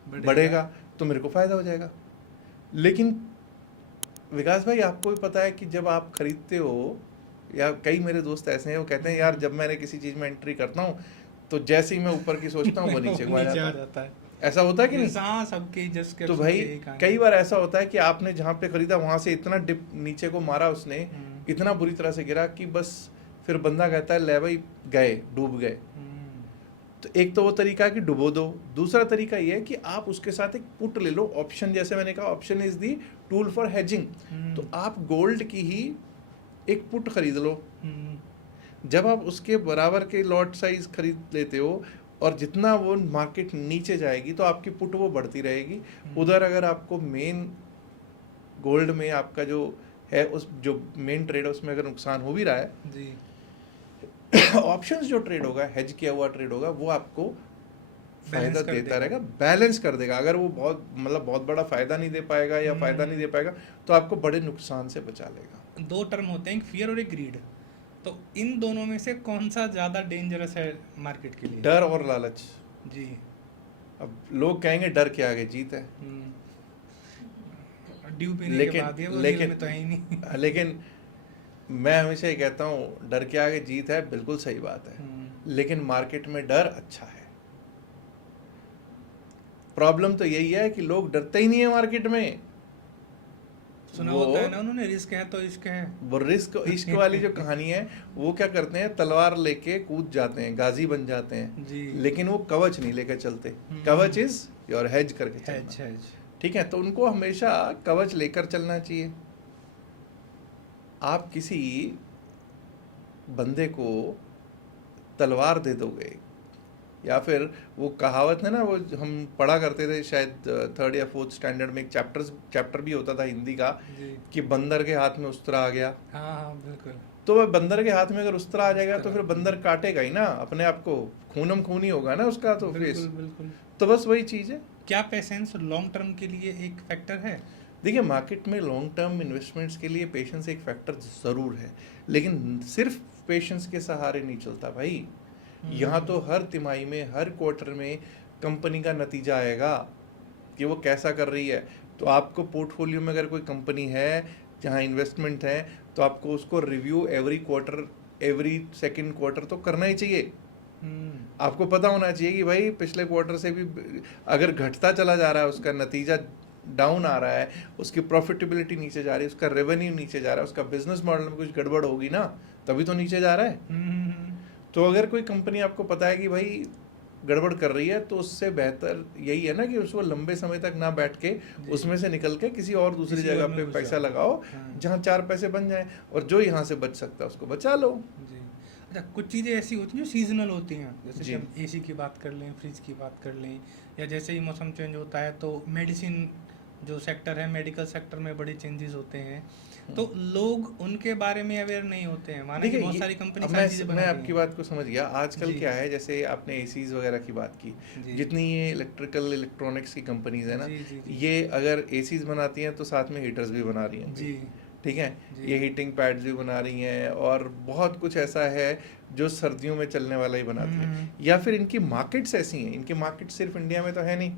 बढ़ेगा तो मेरे को फायदा हो जाएगा। लेकिन विकास भाई, आपको भी पता है कि जब आप खरीदते हो, या कई मेरे दोस्त ऐसे हैं वो कहते हैं यार जब मैंने किसी चीज़ में एंट्री करता हूँ तो जैसे ही मैं ऊपर की सोचता हूँ वो नीचे को आ जाता है। ऐसा होता है कि नहीं? सबके जस्ट तो भाई कई बार ऐसा होता है कि आपने जहाँ पे खरीदा वहां से इतना डिप नीचे को मारा उसने, इतना बुरी तरह से गिरा कि बस फिर बंदा कहता है ले भाई गए, डूब गए। तो एक तो वो तरीका है कि डुबो दो, दूसरा तरीका ये है कि आप उसके साथ एक पुट ले लो, ऑप्शन, जैसे मैंने कहा option is the tool for hedging. तो आप गोल्ड की ही एक पुट खरीद लो, जब आप उसके बराबर के लॉट साइज खरीद लेते हो और जितना वो मार्केट नीचे जाएगी तो आपकी पुट वो बढ़ती रहेगी। उधर अगर आपको मेन गोल्ड में आपका जो है, उस जो मेन ट्रेड है उसमें अगर नुकसान हो भी रहा है जी, ऑप्शंस जो ट्रेड होगा, हेज किया हुआ ट्रेड होगा, वो आपको फायदा देता रहेगा, बैलेंस कर देगा। अगर वो बहुत बड़ा फायदा नहीं दे पाएगा या फायदा नहीं दे पाएगा तो आपको बड़े नुकसान से बचा लेगा। 2 टर्म होते हैं, एक फियर और एक ग्रीड। तो इन दोनों में से कौन सा ज़्यादा डेंजरस है मार्केट के लिए? डर और लालच। जी। अब लोग कहेंगे डर के आगे जीत है, ड्यू पीने के लेकिन बाद ये वो लेकिन न्यूज़ में तो है ही नहीं। लेकिन मैं हमेशा ये कहता हूँ डर के आगे जीत है, बिल्कुल सही बात है, लेकिन मार्केट में डर अच्छा है। प्रॉब्लम तो यही है कि लोग डरते ही नहीं है मार्केट में। सुना वो होता है ना उन्होंने, रिस्क है तो इश्क है। वो रिस्क इश्क वाली जो कहानी है, वो क्या करते हैं, तलवार लेके कूद जाते हैं, गाजी बन जाते हैं जी। लेकिन वो कवच नहीं लेकर चलते। कवच इज योर हेज करके चलना। हेज। ठीक है, तो उनको हमेशा कवच लेकर चलना चाहिए। आप किसी बंदे को तलवार दे दोगे, या फिर वो कहावत है ना, वो हम पढ़ा करते थे शायद 3rd या 4th स्टैंडर्ड में, एक चैप्टर भी होता था हिंदी का, कि बंदर के हाथ में उस्तरा आ गया। हाँ बिल्कुल। तो वह बंदर के हाथ में अगर उस्तरा आ जाएगा तो फिर बंदर काटेगा ही ना अपने आप को, खूनम खून ही होगा ना उसका तो फेस। बिल्कुल। तो बस वही चीज़ है। क्या पेशेंस लॉन्ग टर्म के लिए एक फैक्टर है? देखिए, मार्केट में लॉन्ग टर्म इन्वेस्टमेंट्स के लिए पेशेंस एक फैक्टर ज़रूर है, लेकिन सिर्फ पेशेंस के सहारे नहीं चलता भाई। यहाँ तो हर तिमाही में, हर क्वार्टर में कंपनी का नतीजा आएगा कि वो कैसा कर रही है। तो आपको पोर्टफोलियो में अगर कोई कंपनी है जहाँ इन्वेस्टमेंट है, तो आपको उसको review every quarter, every second quarter तो करना ही चाहिए। आपको पता होना चाहिए कि भाई पिछले क्वार्टर से भी अगर घटता चला जा रहा है, उसका नतीजा डाउन आ रहा है, उसकी प्रॉफिटेबिलिटी नीचे जा रही है, उसका रेवेन्यू नीचे जा रहा है, उसका बिजनेस मॉडल में कुछ गड़बड़ होगी ना, तभी तो नीचे जा रहा है। तो अगर कोई कंपनी आपको पता है कि भाई गड़बड़ कर रही है, तो उससे बेहतर यही है ना कि उसको लंबे समय तक ना बैठ के उसमें से निकल के किसी और दूसरी जगह पे पैसा लगाओ, जहाँ 4 पैसे बन जाए, और जो यहाँ से बच सकता है उसको बचा लो। जी। अच्छा, कुछ चीज़ें ऐसी होती हैं जो सीजनल होती हैं, जैसे कि हम एसी की बात कर लें, फ्रिज की बात कर लें, या जैसे ही मौसम चेंज होता है तो मेडिसिन जो सेक्टर है, मेडिकल सेक्टर में बड़े चेंजेस होते हैं, तो लोग उनके बारे में अवेयर नहीं होते हैं। माना कि बहुत सारी कंपनी सारी चीजें बनाती हैं। मैं आपकी बात को समझ गया। आजकल क्या है, जैसे आपने एसीज वगैरह की बात की, जितनी ये इलेक्ट्रॉनिक्स की कंपनीज है ना, ये अगर एसीज बनाती हैं तो साथ में हीटर्स भी बना रही हैं जी, ठीक है, ये हीटिंग पैड्स भी बना रही हैं, और बहुत कुछ ऐसा है जो सर्दियों में चलने वाला ही बनाती है। या फिर इनकी मार्केट्स ऐसी हैं, इनकी मार्केट सिर्फ इंडिया में तो है नहीं।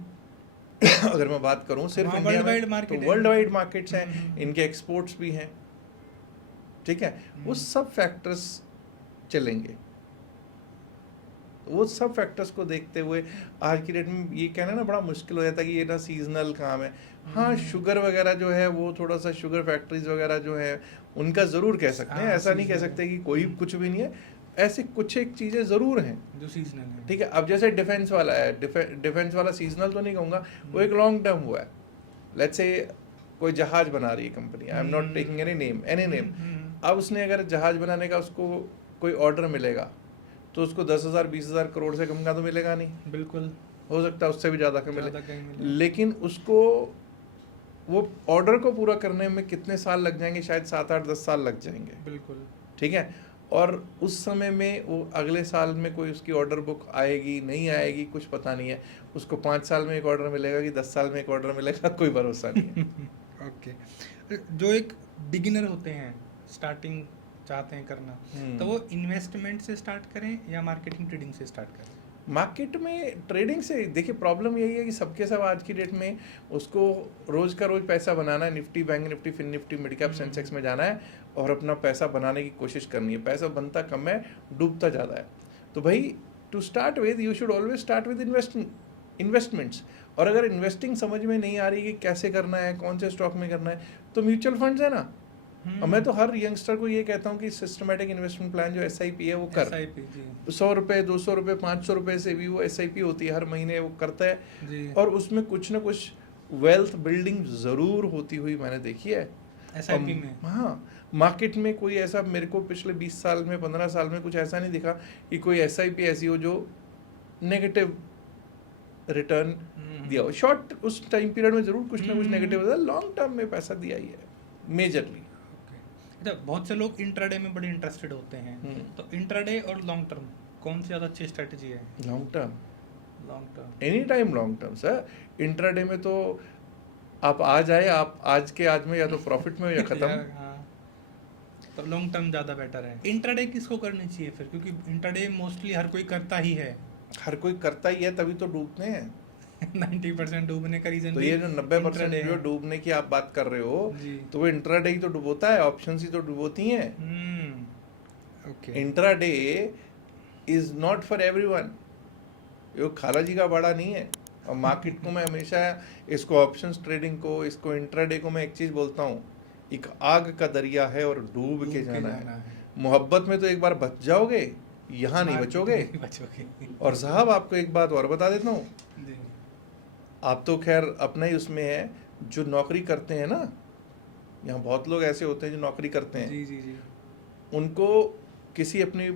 अगर मैं बात करूं सिर्फ इंडिया में, तो वर्ल्ड वाइड मार्केट्स हैं, इनके एक्सपोर्ट्स भी हैं, ठीक है। वो सब फैक्टर्स चलेंगे। वो सब फैक्टर्स को देखते हुए आज की डेट में ये कहना ना बड़ा मुश्किल हो जाता है कि ये ना सीजनल काम है। हाँ, शुगर वगैरह जो है वो थोड़ा सा, शुगर फैक्ट्रीज वगैरह जो है उनका ज़रूर कह सकते हैं, ऐसा नहीं कह सकते कि कोई कुछ भी नहीं है। ऐसी कुछ एक चीज़ें ज़रूर हैं जो सीजनल है, ठीक है। अब जैसे डिफेंस वाला है, डिफेंस वाला सीजनल तो नहीं कहूँगा, वो एक लॉन्ग टर्म हुआ है। लेट्स से कोई जहाज बना रही है company, I am not taking any name. अब उसने अगर जहाज बनाने का उसको कोई ऑर्डर मिलेगा, तो उसको 10,000 20,000 करोड़ से कम का तो मिलेगा नहीं, बिल्कुल हो सकता है उससे भी ज़्यादा का मिले, लेकिन उसको वो ऑर्डर को पूरा करने में कितने साल लग जाएंगे, शायद 7 8 10 साल लग जाएंगे, बिल्कुल, ठीक है। और उस समय में वो अगले साल में कोई उसकी ऑर्डर बुक आएगी नहीं आएगी कुछ पता नहीं है, उसको 5 साल में एक ऑर्डर मिलेगा कि 10 साल में एक ऑर्डर मिलेगा, कोई भरोसा नहीं है। ओके। जो एक बिगिनर होते हैं, स्टार्टिंग चाहते हैं करना, तो वो इन्वेस्टमेंट से स्टार्ट करें या मार्केटिंग ट्रेडिंग से स्टार्ट करें? मार्केट में ट्रेडिंग से, देखिए प्रॉब्लम यही है कि सबके सब आज की डेट में उसको रोज का रोज पैसा बनाना है, Nifty, bank Nifty, fin Nifty, mid cap, Sensex में जाना है और अपना पैसा बनाने की कोशिश करनी है। पैसा बनता कम है, डूबता ज़्यादा है। तो भाई to start with you should always start with investments. और अगर इन्वेस्टिंग समझ में नहीं आ रही कि कैसे करना है, कौन से स्टॉक में करना है, तो म्यूचुअल फंड्स है ना। और मैं तो हर यंगस्टर को ये कहता हूँ कि सिस्टमेटिक इन्वेस्टमेंट प्लान जो SIP है वो कर, 100 रुपये, 200 रुपये, 500 रुपये से भी वो SIP होती है, हर महीने वो करता है, और उसमें कुछ ना कुछ वेल्थ बिल्डिंग ज़रूर होती हुई मैंने देखी है SIP में। हाँ, मार्केट में कोई ऐसा मेरे को पिछले 20 साल में, 15 साल में कुछ ऐसा नहीं दिखा कि कोई SIP ऐसी हो जो नेगेटिव रिटर्न दिया हो। शॉर्ट उस टाइम पीरियड में ज़रूर कुछ ना कुछ नेगेटिव होता है, लॉन्ग टर्म में पैसा दिया ही है मेजरली। अच्छा, बहुत से लोग इंट्राडे में बड़े इंटरेस्टेड होते हैं, तो इंट्राडे और लॉन्ग टर्म कौन सी ज़्यादा अच्छी स्ट्रेटजी है? Long term, long term, any time long term sir. Intraday में तो आप आज आए, आप आज के आज में या तो प्रॉफिट में हो या खत्म। तो लॉन्ग टर्म ज़्यादा बेटर है। इंट्राडे किसको करनी चाहिए फिर, क्योंकि इंट्राडे मोस्टली हर कोई करता ही है। हर कोई करता ही है, तभी तो डूबते हैं। 90% डूबने का रीजन तो ये जो 90% जो डूबने की आप बात कर रहे हो, तो वो इंट्राडे ही तो डुबोता है, ऑप्शंस ही तो डुबोती हैं। Okay. Intraday is not for everyone, ये खाला जी का बड़ा नहीं है। और मार्केट को मैं हमेशा, इसको ऑप्शंस ट्रेडिंग को, इसको इंट्राडे को मैं एक चीज बोलता हूँ, एक आग का दरिया है और डूब के जाना है। मोहब्बत में तो एक बार बच जाओगे, यहाँ नहीं बचोगे। और साहब आपको एक बात और बता देता हूँ, आप तो खैर अपना ही उसमें है, जो नौकरी करते हैं ना, यहाँ बहुत लोग ऐसे होते हैं जो नौकरी करते हैं। जी। उनको किसी अपनी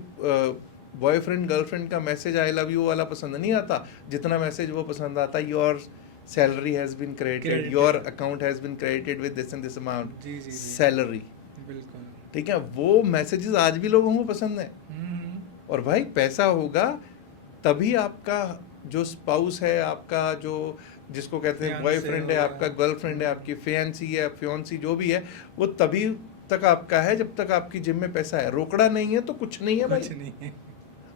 बॉयफ्रेंड गर्लफ्रेंड का मैसेज आई लव यू वाला पसंद नहीं आता, जितना मैसेज वो पसंद आता है your salary has been credited, your account has been credited with this and this amount salary. बिल्कुल ठीक है, वो मैसेजेस आज भी लोगों को पसंद है। और भाई पैसा होगा तभी आपका जो स्पाउस है, आपका जो जिसको कहते हैं बॉयफ्रेंड है, आपका गर्लफ्रेंड है, आपकी फियांसी है, फियांसी जो भी है, वो तभी तक आपका है जब तक आपकी जेब में पैसा है। रोकड़ा नहीं है तो कुछ नहीं है भाई।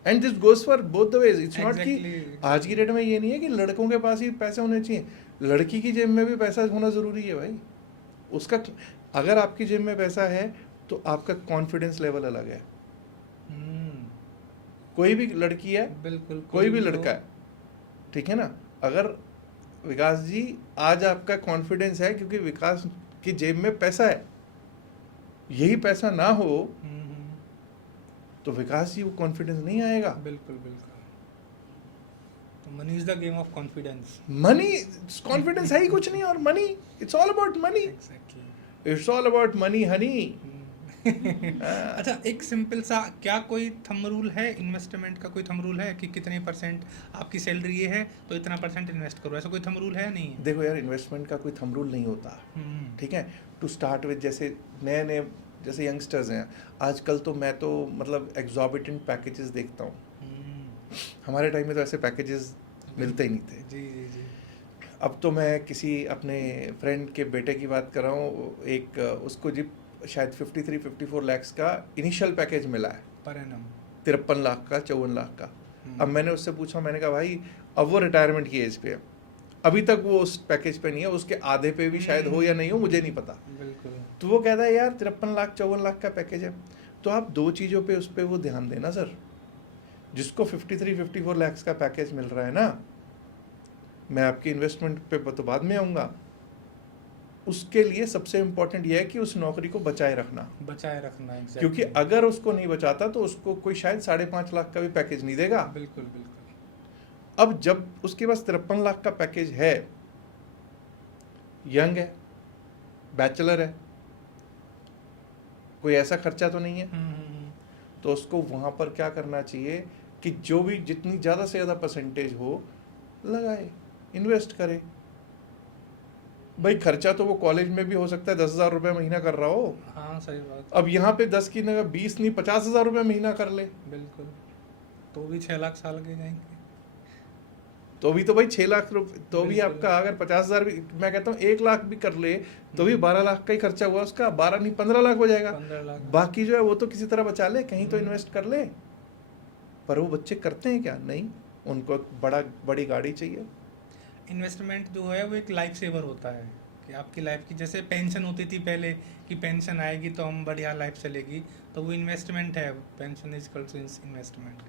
And this goes for both the ways. It's not कि आज की डेट में ये नहीं है कि लड़कों के पास ही पैसे होने चाहिए, लड़की की जेब में भी पैसा होना जरूरी है भाई। उसका अगर आपकी जेब में पैसा है तो आपका कॉन्फिडेंस लेवल अलग है। कोई भी लड़की है, बिल्कुल कोई भी लड़का है, ठीक है ना, अगर विकास जी आज आपका कॉन्फिडेंस है क्योंकि विकास की जेब में पैसा है, यही पैसा ना हो तो विकास जी वो कॉन्फिडेंस नहीं आएगा। बिल्कुल। तो money is the game of confidence. Money confidence है ही कुछ नहीं, और money it's all about money. It's all about money Honey. अच्छा, एक सिंपल सा, क्या कोई थंब रूल है इन्वेस्टमेंट का? कोई थंब रूल है कि कितने परसेंट आपकी सैलरी ये है तो इतना परसेंट इन्वेस्ट करो, ऐसा कोई थंब रूल है? नहीं है। देखो यार, इन्वेस्टमेंट का कोई थंब रूल नहीं होता, ठीक है। टू स्टार्ट विद, जैसे नए जैसे यंगस्टर्स हैं आजकल, तो मैं तो मतलब एग्जॉर्बिटेंट पैकेजेस देखता हूँ। हमारे टाइम में तो ऐसे पैकेजेस मिलते ही नहीं थे। जी। अब तो मैं किसी अपने फ्रेंड के बेटे की बात कर रहा हूँ, एक उसको जी शायद 53-54 लाख का इनिशियल पैकेज मिला है पर एनम, 53 लाख का, 54 लाख का। अब मैंने उससे पूछा, मैंने कहा भाई अब वो रिटायरमेंट की एज पे है, अभी तक वो उस पैकेज पे नहीं है, उसके आधे पे भी शायद हो या नहीं हो, मुझे नहीं पता। बिल्कुल। तो वो कहता है यार 53 लाख 54 लाख का पैकेज है। तो आप दो चीज़ों पे उस पर वो ध्यान देना सर, जिसको 53-54 लाख का पैकेज मिल रहा है ना, मैं आपकी इन्वेस्टमेंट पे तो बाद में आऊँगा, उसके लिए सबसे इम्पोर्टेंट यह है कि उस नौकरी को बचाए रखना exactly. क्योंकि अगर उसको नहीं बचाता तो उसको कोई शायद 5.5 लाख का भी पैकेज नहीं देगा। बिल्कुल। अब जब उसके पास 53 लाख का पैकेज है, यंग है, बैचलर है, कोई ऐसा खर्चा तो नहीं है, तो उसको वहां पर क्या करना चाहिए कि जो भी जितनी ज़्यादा से ज़्यादा परसेंटेज हो लगाए, इन्वेस्ट करे। भाई खर्चा तो वो कॉलेज में भी हो सकता है 10,000 रुपये महीना कर रहा हो। हाँ, सही बात। अब यहाँ पे 10 की जगह 20 नहीं 50,000 रुपये महीना कर ले, बिल्कुल, तो भी 6 लाख साल के जाएंगे। तो भी तो भाई 6 लाख रुपये, तो भी आपका अगर 50,000 भी, मैं कहता हूँ 1 लाख भी कर ले तो भी 12 लाख का ही खर्चा हुआ उसका, 12 नहीं 15 लाख हो जाएगा। 15 लाख। बाकी जो है वो तो किसी तरह बचा ले, कहीं तो इन्वेस्ट कर ले। पर वो बच्चे करते हैं क्या? नहीं, उनको बड़ी गाड़ी चाहिए। इन्वेस्टमेंट जो है वो एक लाइफ सेवर होता है कि आपकी लाइफ की, जैसे पेंशन होती थी पहले कि पेंशन आएगी तो हम बढ़िया लाइफ चलेगी, तो वो इन्वेस्टमेंट है। Pension is equal to investment.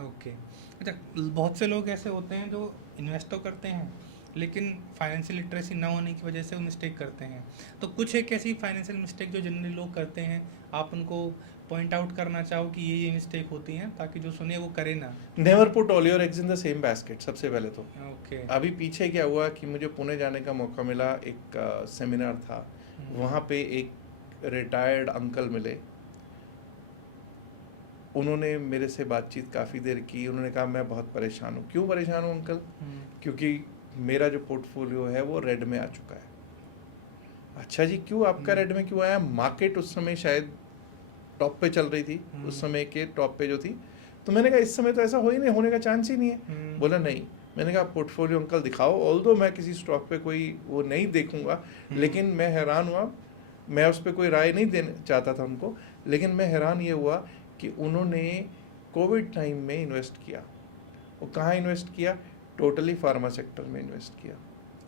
Okay. अच्छा, बहुत से लोग ऐसे होते हैं जो इन्वेस्ट तो करते हैं लेकिन फाइनेंशियल लिटरेसी ना होने की वजह से वो मिस्टेक करते हैं। तो कुछ एक ऐसी फाइनेंशियल मिस्टेक जो जनरली लोग करते हैं, आप उनको पॉइंट आउट करना चाहो कि ये मिस्टेक होती हैं ताकि जो सुने वो करे ना। Never put all your eggs in the same basket, सबसे पहले तो। ओके। अभी पीछे क्या हुआ कि मुझे पुणे जाने का मौका मिला, एक सेमिनार था, वहाँ पे एक रिटायर्ड अंकल मिले। उन्होंने मेरे से बातचीत काफ़ी देर की। उन्होंने कहा मैं बहुत परेशान हूँ। क्यों परेशान हूँ अंकल? क्योंकि मेरा जो पोर्टफोलियो है वो रेड में आ चुका है। अच्छा जी, क्यों आपका रेड में क्यों आया? मार्केट उस समय शायद टॉप पे चल रही थी, उस समय के टॉप पे जो थी। तो मैंने कहा इस समय तो ऐसा हो ही नहीं, होने का चांस ही नहीं है। बोला नहीं। मैंने कहा पोर्टफोलियो अंकल दिखाओ। ऑल्दो मैं किसी स्टॉक पे कोई वो नहीं देखूंगा, लेकिन मैं हैरान हुआ मैं उस पर कोई राय नहीं देना चाहता था उनको, लेकिन मैं हैरान ये हुआ कि उन्होंने कोविड टाइम में इन्वेस्ट किया। वो कहाँ इन्वेस्ट किया? टोटली फार्मा सेक्टर में इन्वेस्ट किया।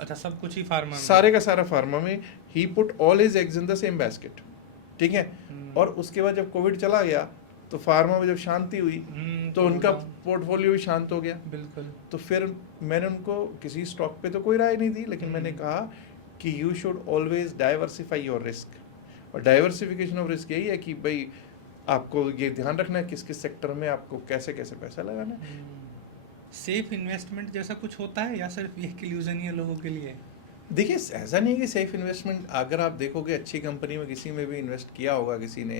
अच्छा, सब कुछ ही फार्मा में? सारे का सारा फार्मा में। He put all his eggs in the same basket, ठीक है। और उसके बाद जब कोविड चला गया तो फार्मा में जब शांति हुई तो उनका पोर्टफोलियो भी शांत हो गया। बिल्कुल। तो फिर मैंने उनको किसी स्टॉक पे तो कोई राय नहीं दी, लेकिन मैंने कहा कि you should always diversify your risk. और डाइवर्सिफिकेशन ऑफ रिस्क यही है कि भाई आपको ये ध्यान रखना है किस किस सेक्टर में आपको कैसे कैसे पैसा लगाना है। सेफ इन्वेस्टमेंट जैसा कुछ होता है या सिर्फ ये इल्यूजन ही है लोगों के लिए? देखिए, ऐसा नहीं है कि सेफ इन्वेस्टमेंट, अगर आप देखोगे अच्छी कंपनी में किसी में भी इन्वेस्ट किया होगा किसी ने,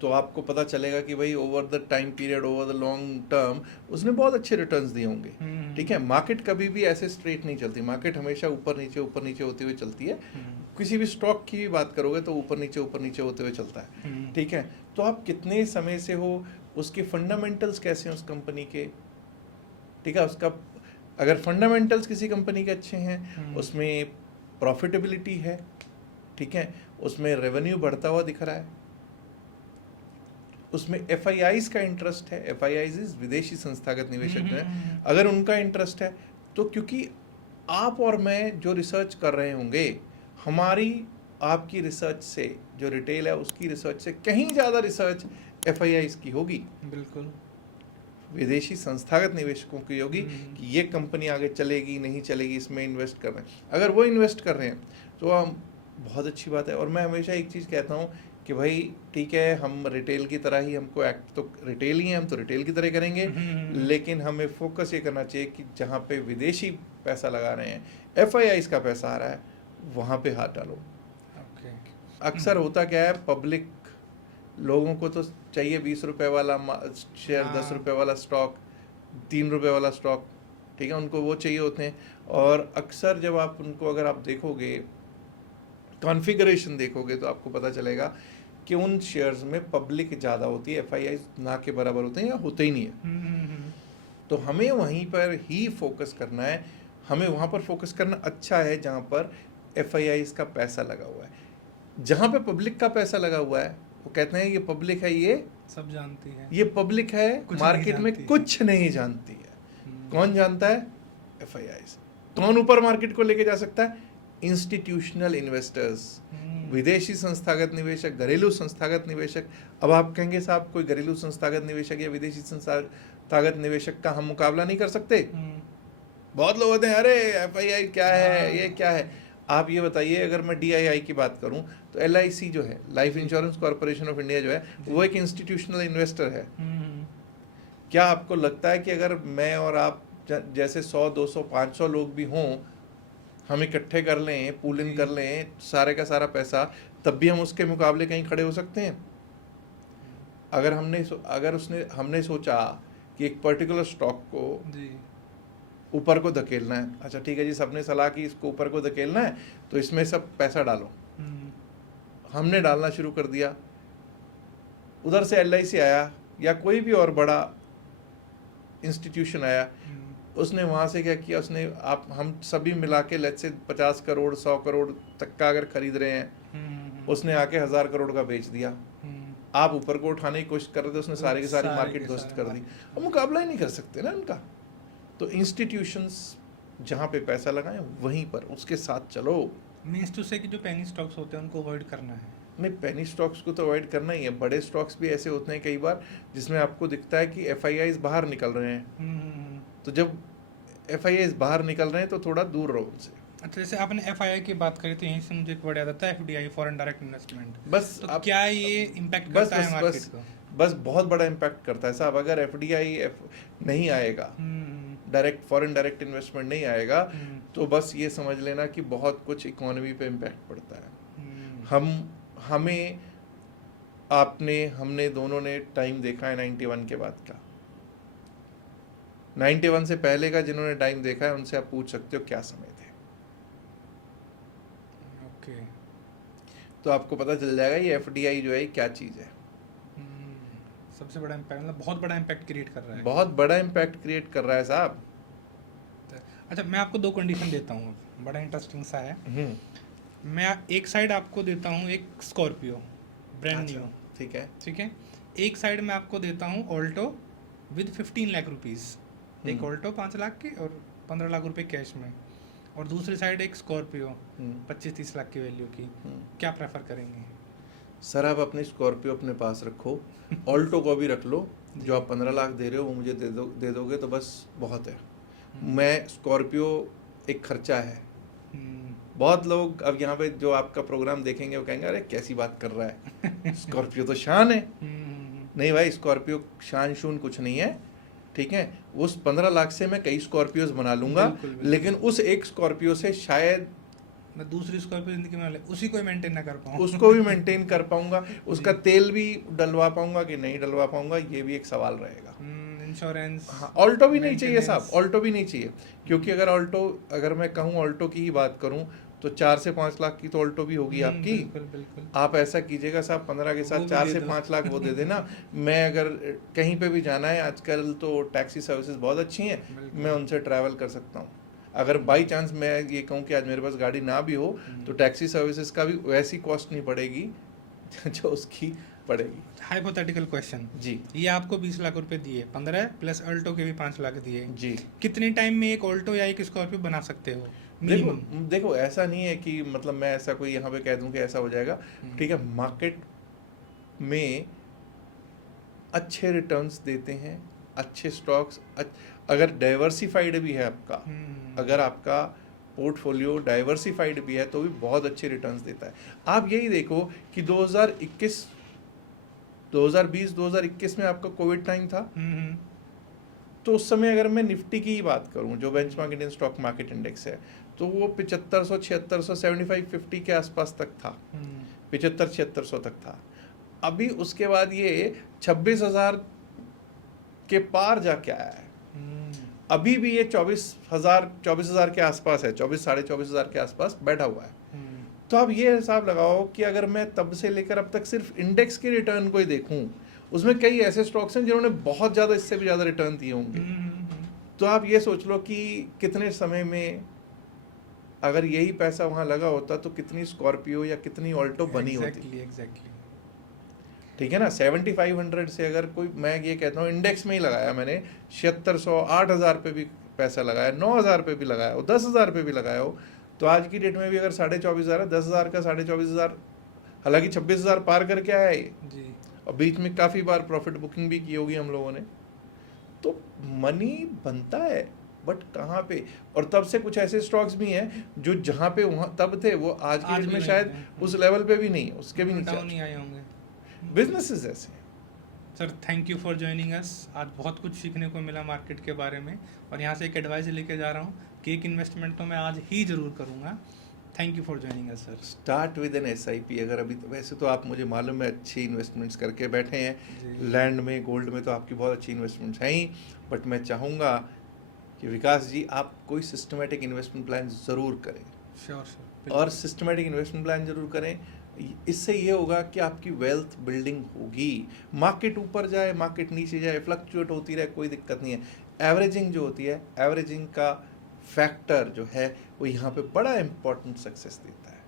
तो आपको पता चलेगा कि भाई over the time period, over the long term उसने बहुत अच्छे रिटर्न्स दिए होंगे, ठीक है। मार्केट कभी भी ऐसे स्ट्रेट नहीं चलती, मार्केट हमेशा ऊपर नीचे होते हुए चलती है। किसी भी स्टॉक की भी बात करोगे तो ऊपर नीचे होते हुए चलता है, ठीक है। तो आप कितने समय से हो, उसके फंडामेंटल्स कैसे हैं उस कंपनी के, ठीक है। उसका अगर फंडामेंटल्स किसी कंपनी के अच्छे हैं, उसमें प्रॉफिटेबिलिटी है, ठीक है, उसमें रेवेन्यू बढ़ता हुआ दिख रहा है, उसमें FIIs का इंटरेस्ट है, FIIs विदेशी संस्थागत निवेशक हैं, अगर उनका इंटरेस्ट है तो, क्योंकि आप और मैं जो रिसर्च कर रहे होंगे, हमारी आपकी रिसर्च से, जो रिटेल है उसकी रिसर्च से कहीं ज़्यादा रिसर्च FIIs की होगी, बिल्कुल, विदेशी संस्थागत निवेशकों की होगी कि ये कंपनी आगे चलेगी नहीं चलेगी, इसमें इन्वेस्ट कर रहे हैं। अगर वो इन्वेस्ट कर रहे हैं तो हम बहुत अच्छी बात है। और मैं हमेशा एक चीज़ कहता हूँ कि भाई ठीक है, हम रिटेल की तरह ही हमको एक्ट, तो रिटेल ही है, हम तो रिटेल की तरह करेंगे, लेकिन हमें फोकस ये करना चाहिए कि जहाँ पे विदेशी पैसा लगा रहे हैं, FIIs का पैसा आ रहा है, वहाँ पे हाथ डालो। अक्सर होता क्या है, पब्लिक लोगों को तो चाहिए 20 रुपए वाला शेयर, 10 रुपए वाला स्टॉक, 3 रुपए वाला स्टॉक, ठीक है, उनको वो चाहिए होते हैं। और अक्सर जब आप उनको, अगर आप देखोगे कॉन्फ़िगरेशन देखोगे तो आपको पता चलेगा कि उन शेयर्स में पब्लिक ज़्यादा होती है, FIIs ना के बराबर होते हैं या होते ही नहीं है। तो हमें वहीं पर ही फोकस करना है, हमें वहाँ पर फोकस करना अच्छा है जहाँ पर FIIs का पैसा लगा हुआ है। जहाँ पे पब्लिक का पैसा लगा हुआ है, वो कहते हैं ये पब्लिक है, ये सब जानती है, ये पब्लिक है, मार्केट में कुछ नहीं जानती है। कौन जानता है? FIIs। कौन ऊपर मार्केट को लेके जा सकता है? इंस्टीट्यूशनल इन्वेस्टर्स, विदेशी संस्थागत निवेशक, घरेलू संस्थागत निवेशक। अब आप कहेंगे साहब कोई घरेलू संस्थागत निवेशक या विदेशी संस्थागत निवेशक का हम मुकाबला नहीं कर सकते। बहुत लोग होते हैं, अरे FII क्या है, ये क्या है। आप ये बताइए, अगर मैं DII की बात करूं तो LIC जो है, life insurance corporation of India जो है, वो एक इंस्टीट्यूशनल इन्वेस्टर है। क्या आपको लगता है कि अगर मैं और आप जैसे 100, 200, 500 लोग भी हों, हम इकट्ठे कर लें, पूल इन कर लें सारे का सारा पैसा, तब भी हम उसके मुकाबले कहीं खड़े हो सकते हैं? अगर हमने सोचा कि एक पर्टिकुलर स्टॉक को ऊपर को धकेलना है, अच्छा ठीक है जी, सबने सलाह की इसको ऊपर को धकेलना है तो इसमें सब पैसा डालो, हमने डालना शुरू कर दिया। उधर से LIC आया या कोई भी और बड़ा इंस्टीट्यूशन आया, उसने वहाँ से क्या किया, उसने हम सभी मिला के लेट्स से 50 करोड़ 100 करोड़ तक का अगर खरीद रहे हैं, उसने आके 1000 करोड़ का बेच दिया। आप ऊपर को उठाने की कोशिश कर रहे थे, उसने सारी की सारी मार्केट ध्वस्त कर दी। अब मुकाबला ही नहीं कर सकते ना उनका। तो इंस्टीट्यूशंस जहाँ पे पैसा लगाएं वहीं पर उसके साथ चलो। मीन्स टू से कि जो पेनी स्टॉक्स होते हैं उनको अवॉइड करना है। नहीं, पेनी स्टॉक्स को तो अवॉइड करना ही है। बड़े स्टॉक्स भी ऐसे होते हैं कई बार जिसमें आपको दिखता है कि FIIs बाहर निकल रहे हैं, तो जब FIIs बाहर निकल रहे हैं तो थोड़ा दूर रहो उनसे। अच्छा, जैसे आपने FII की बात करी तो यहीं से मुझे एक वर्ड याद आता है, FDI, फॉरेन डायरेक्ट इन्वेस्टमेंट। बस तो क्या ये इम्पैक्ट करता है मार्केट को? बस बहुत बड़ा इम्पैक्ट करता है साहब। अगर FDI नहीं आएगा, डायरेक्ट फॉरेन डायरेक्ट इन्वेस्टमेंट नहीं आएगा, तो बस ये समझ लेना कि बहुत कुछ इकोनॉमी पे इम्पैक्ट पड़ता है। हमने दोनों ने टाइम देखा है 91 के बाद का। 91 से पहले का जिन्होंने टाइम देखा है उनसे आप पूछ सकते हो क्या समय थे। ओके, तो आपको पता चल जाएगा ये FDI जो है क्या चीज़ है। सबसे बड़ा इम्पैक्ट, मतलब बहुत बड़ा इम्पैक्ट क्रिएट कर रहा है। बहुत बड़ा इम्पैक्ट क्रिएट कर रहा है साहब। अच्छा, मैं आपको 2 कंडीशन देता हूँ, बड़ा इंटरेस्टिंग सा है। मैं एक साइड आपको देता हूँ एक स्कॉर्पियो ब्रांड न्यू, ठीक है। ठीक है। एक साइड में आपको देता हूँ ऑल्टो विद 15 लाख रुपीज़, एक ऑल्टो 5 लाख की और 15 लाख रुपए कैश में, और दूसरी साइड एक स्कॉर्पियो 25-30 लाख की वैल्यू की। क्या प्रेफर करेंगे? सर आप अपनी स्कॉर्पियो अपने पास रखो, ऑल्टो को भी रख लो, जो आप 15 लाख दे रहे हो वो मुझे दे दोगे तो बस बहुत है। मैं स्कॉर्पियो एक खर्चा है। बहुत लोग अब यहाँ पे जो आपका प्रोग्राम देखेंगे वो कहेंगे अरे कैसी बात कर रहा है, स्कॉर्पियो तो शान है। नहीं भाई, स्कॉर्पियो शान शून कुछ नहीं है, ठीक है। उस 15 लाख से मैं कई स्कॉर्पियोज बना लूंगा, लेकिन उस एक स्कॉर्पियो से शायद मैं दूसरी स्कॉर्पियो जिंदगी में उसी को मेंटेन ना कर पाऊँ, उसको भी मेंटेन कर पाऊंगा, उसका तेल भी डलवा पाऊंगा कि नहीं डलवा पाऊंगा, ये भी एक सवाल रहेगा। इंश्योरेंस। हाँ, ऑल्टो भी नहीं चाहिए साहब, ऑल्टो भी नहीं चाहिए, क्योंकि अगर मैं कहूँ ऑल्टो की ही बात करूँ तो 4 से 5 लाख की तो ऑल्टो भी होगी आपकी। बिल्कुल। आप ऐसा कीजिएगा साहब, 15 के साथ 4 से 5 लाख वो दे देना। मैं अगर कहीं पे भी जाना है, आजकल तो टैक्सी सर्विसेज बहुत अच्छी हैं, मैं उनसे ट्रैवल कर सकता हूँ। अगर बाई चांस मैं ये कहूँ कि आज मेरे पास गाड़ी ना भी हो तो टैक्सी सर्विसेज का भी वैसी कॉस्ट नहीं पड़ेगी जो उसकी पड़ेगी। हाइपोथेटिकल क्वेश्चन जी, ये आपको 20 लाख रुपए दिए, 15 प्लस ऑल्टो के भी 5 लाख दिए जी, कितने टाइम में एक ऑल्टो या एक स्कॉर्पियो बना सकते हो? देखो ऐसा नहीं है कि मतलब मैं ऐसा कोई यहाँ पे कह दूं कि ऐसा हो जाएगा, ठीक है। मार्केट में अच्छे रिटर्न्स देते हैं, अच्छे स्टॉक्स, अगर डाइवर्सिफाइड भी है आपका, अगर आपका पोर्टफोलियो डाइवर्सिफाइड भी है तो भी बहुत अच्छे रिटर्न्स देता है। आप यही देखो कि 2020-2021 में आपका कोविड टाइम था, तो उस समय अगर मैं निफ्टी की ही बात करूं, जो benchmark Indian stock market index है, तो वो 7500, 7600, 7550 के आसपास तक था, 7500-7600 तक था। अभी उसके बाद ये 26,000 के पार जाके आया है। अभी भी ये 24,000 के आसपास है, 24,000-24,500 के आसपास बैठा हुआ है। तो आप ये हिसाब लगाओ कि अगर मैं तब से लेकर अब तक सिर्फ इंडेक्स के रिटर्न को ही देखूं, उसमें कई ऐसे स्टॉक्स हैं जिन्होंने बहुत ज़्यादा, इससे भी ज़्यादा रिटर्न दिए होंगे। तो आप ये सोच लो कि कितने समय में अगर यही पैसा वहाँ लगा होता तो कितनी स्कॉर्पियो या कितनी ऑल्टो बनी होती। एग्जैक्टली। ठीक है ना। 7500 से अगर कोई, मैं ये कहता हूँ इंडेक्स में ही लगाया मैंने, 7600, 8000 पे भी पैसा लगाया, 9000 पे भी लगाया हो, 10,000 पे भी लगाया हो, तो आज की डेट में भी अगर 24,500 है, 10,000 का 24,500, हालांकि 26,000 पार करके आया ये जी, और बीच में काफ़ी बार प्रॉफिट बुकिंग भी की होगी हम लोगों ने। तो मनी बनता है, बट कहाँ पे, और तब से कुछ ऐसे स्टॉक्स भी हैं जो जहाँ पे वहाँ तब थे वो आज की डेट में शायद उस लेवल पे भी नहीं, उसके भी नहीं आए होंगे। बिजनेसेस ऐसे। Sir thank you for joining अस। आज बहुत कुछ सीखने को मिला मार्केट के बारे में, और यहाँ से एक एडवाइस लेके जा रहा हूँ कि एक इन्वेस्टमेंट तो मैं आज ही जरूर करूँगा। Thank you for joining us sir. Start with an SIP। अगर अभी तो, वैसे तो आप मुझे मालूम है अच्छी इन्वेस्टमेंट्स करके बैठे हैं, लैंड में, गोल्ड में तो आपकी बहुत अच्छी इन्वेस्टमेंट्स हैं ही, बट मैं चाहूँगा कि विकास जी आप कोई सिस्टमेटिक इन्वेस्टमेंट प्लान ज़रूर करें। Sure sir. और सिस्टमेटिक इन्वेस्टमेंट प्लान जरूर करें, इससे ये होगा कि आपकी वेल्थ बिल्डिंग होगी। मार्केट ऊपर जाए, मार्केट नीचे जाए, फ्लक्चुएट होती रहे, कोई दिक्कत नहीं है। एवरेजिंग जो होती है, एवरेजिंग का फैक्टर जो है वो यहाँ पे बड़ा इम्पोर्टेंट सक्सेस देता है।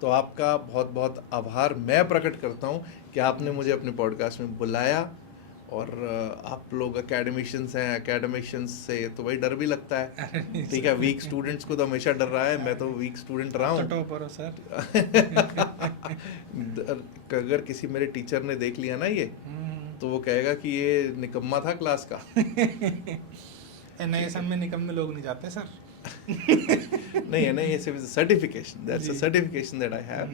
तो आपका बहुत बहुत आभार मैं प्रकट करता हूँ कि आपने मुझे अपने पॉडकास्ट में बुलाया, और आप लोग एकेडमिशियंस हैं, एकेडमिशियंस से तो वही डर भी लगता है, ठीक है। वीक स्टूडेंट्स को तो हमेशा डर रहा है, मैं तो वीक स्टूडेंट रहा हूँ। टॉपर हो सर। अगर किसी मेरे टीचर ने देख लिया ना ये, तो वो कहेगा कि ये निकम्मा था क्लास का। NISM में निकम्मे लोग नहीं जाते सर। नहीं, NISM is a certification. That's a certification that I have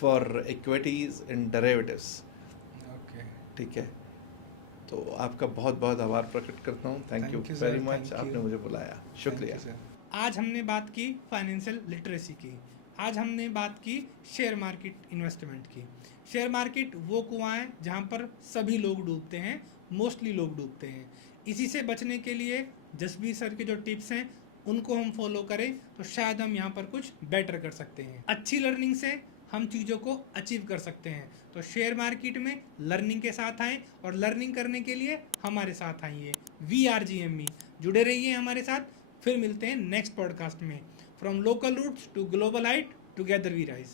for equities and derivatives. Okay. ठीक है। तो आपका बहुत बहुत आभार प्रकट करता हूँ। थैंक यू वेरी मच, आपने मुझे बुलाया, शुक्रिया। आज हमने बात की फाइनेंशियल लिटरेसी की, आज हमने बात की शेयर मार्केट इन्वेस्टमेंट की। शेयर मार्केट वो कुआं है जहाँ पर सभी लोग डूबते हैं, मोस्टली लोग डूबते हैं। इसी से बचने के लिए जसबीर सर के जो टिप्स हैं उनको हम फॉलो करें तो शायद हम यहाँ पर कुछ बेटर कर सकते हैं। अच्छी लर्निंग से हम चीज़ों को अचीव कर सकते हैं। तो शेयर मार्केट में लर्निंग के साथ आएँ, और लर्निंग करने के लिए हमारे साथ आइए। VRGME जुड़े रहिए हमारे साथ। फिर मिलते हैं नेक्स्ट पॉडकास्ट में। From local roots to global height, together we rise.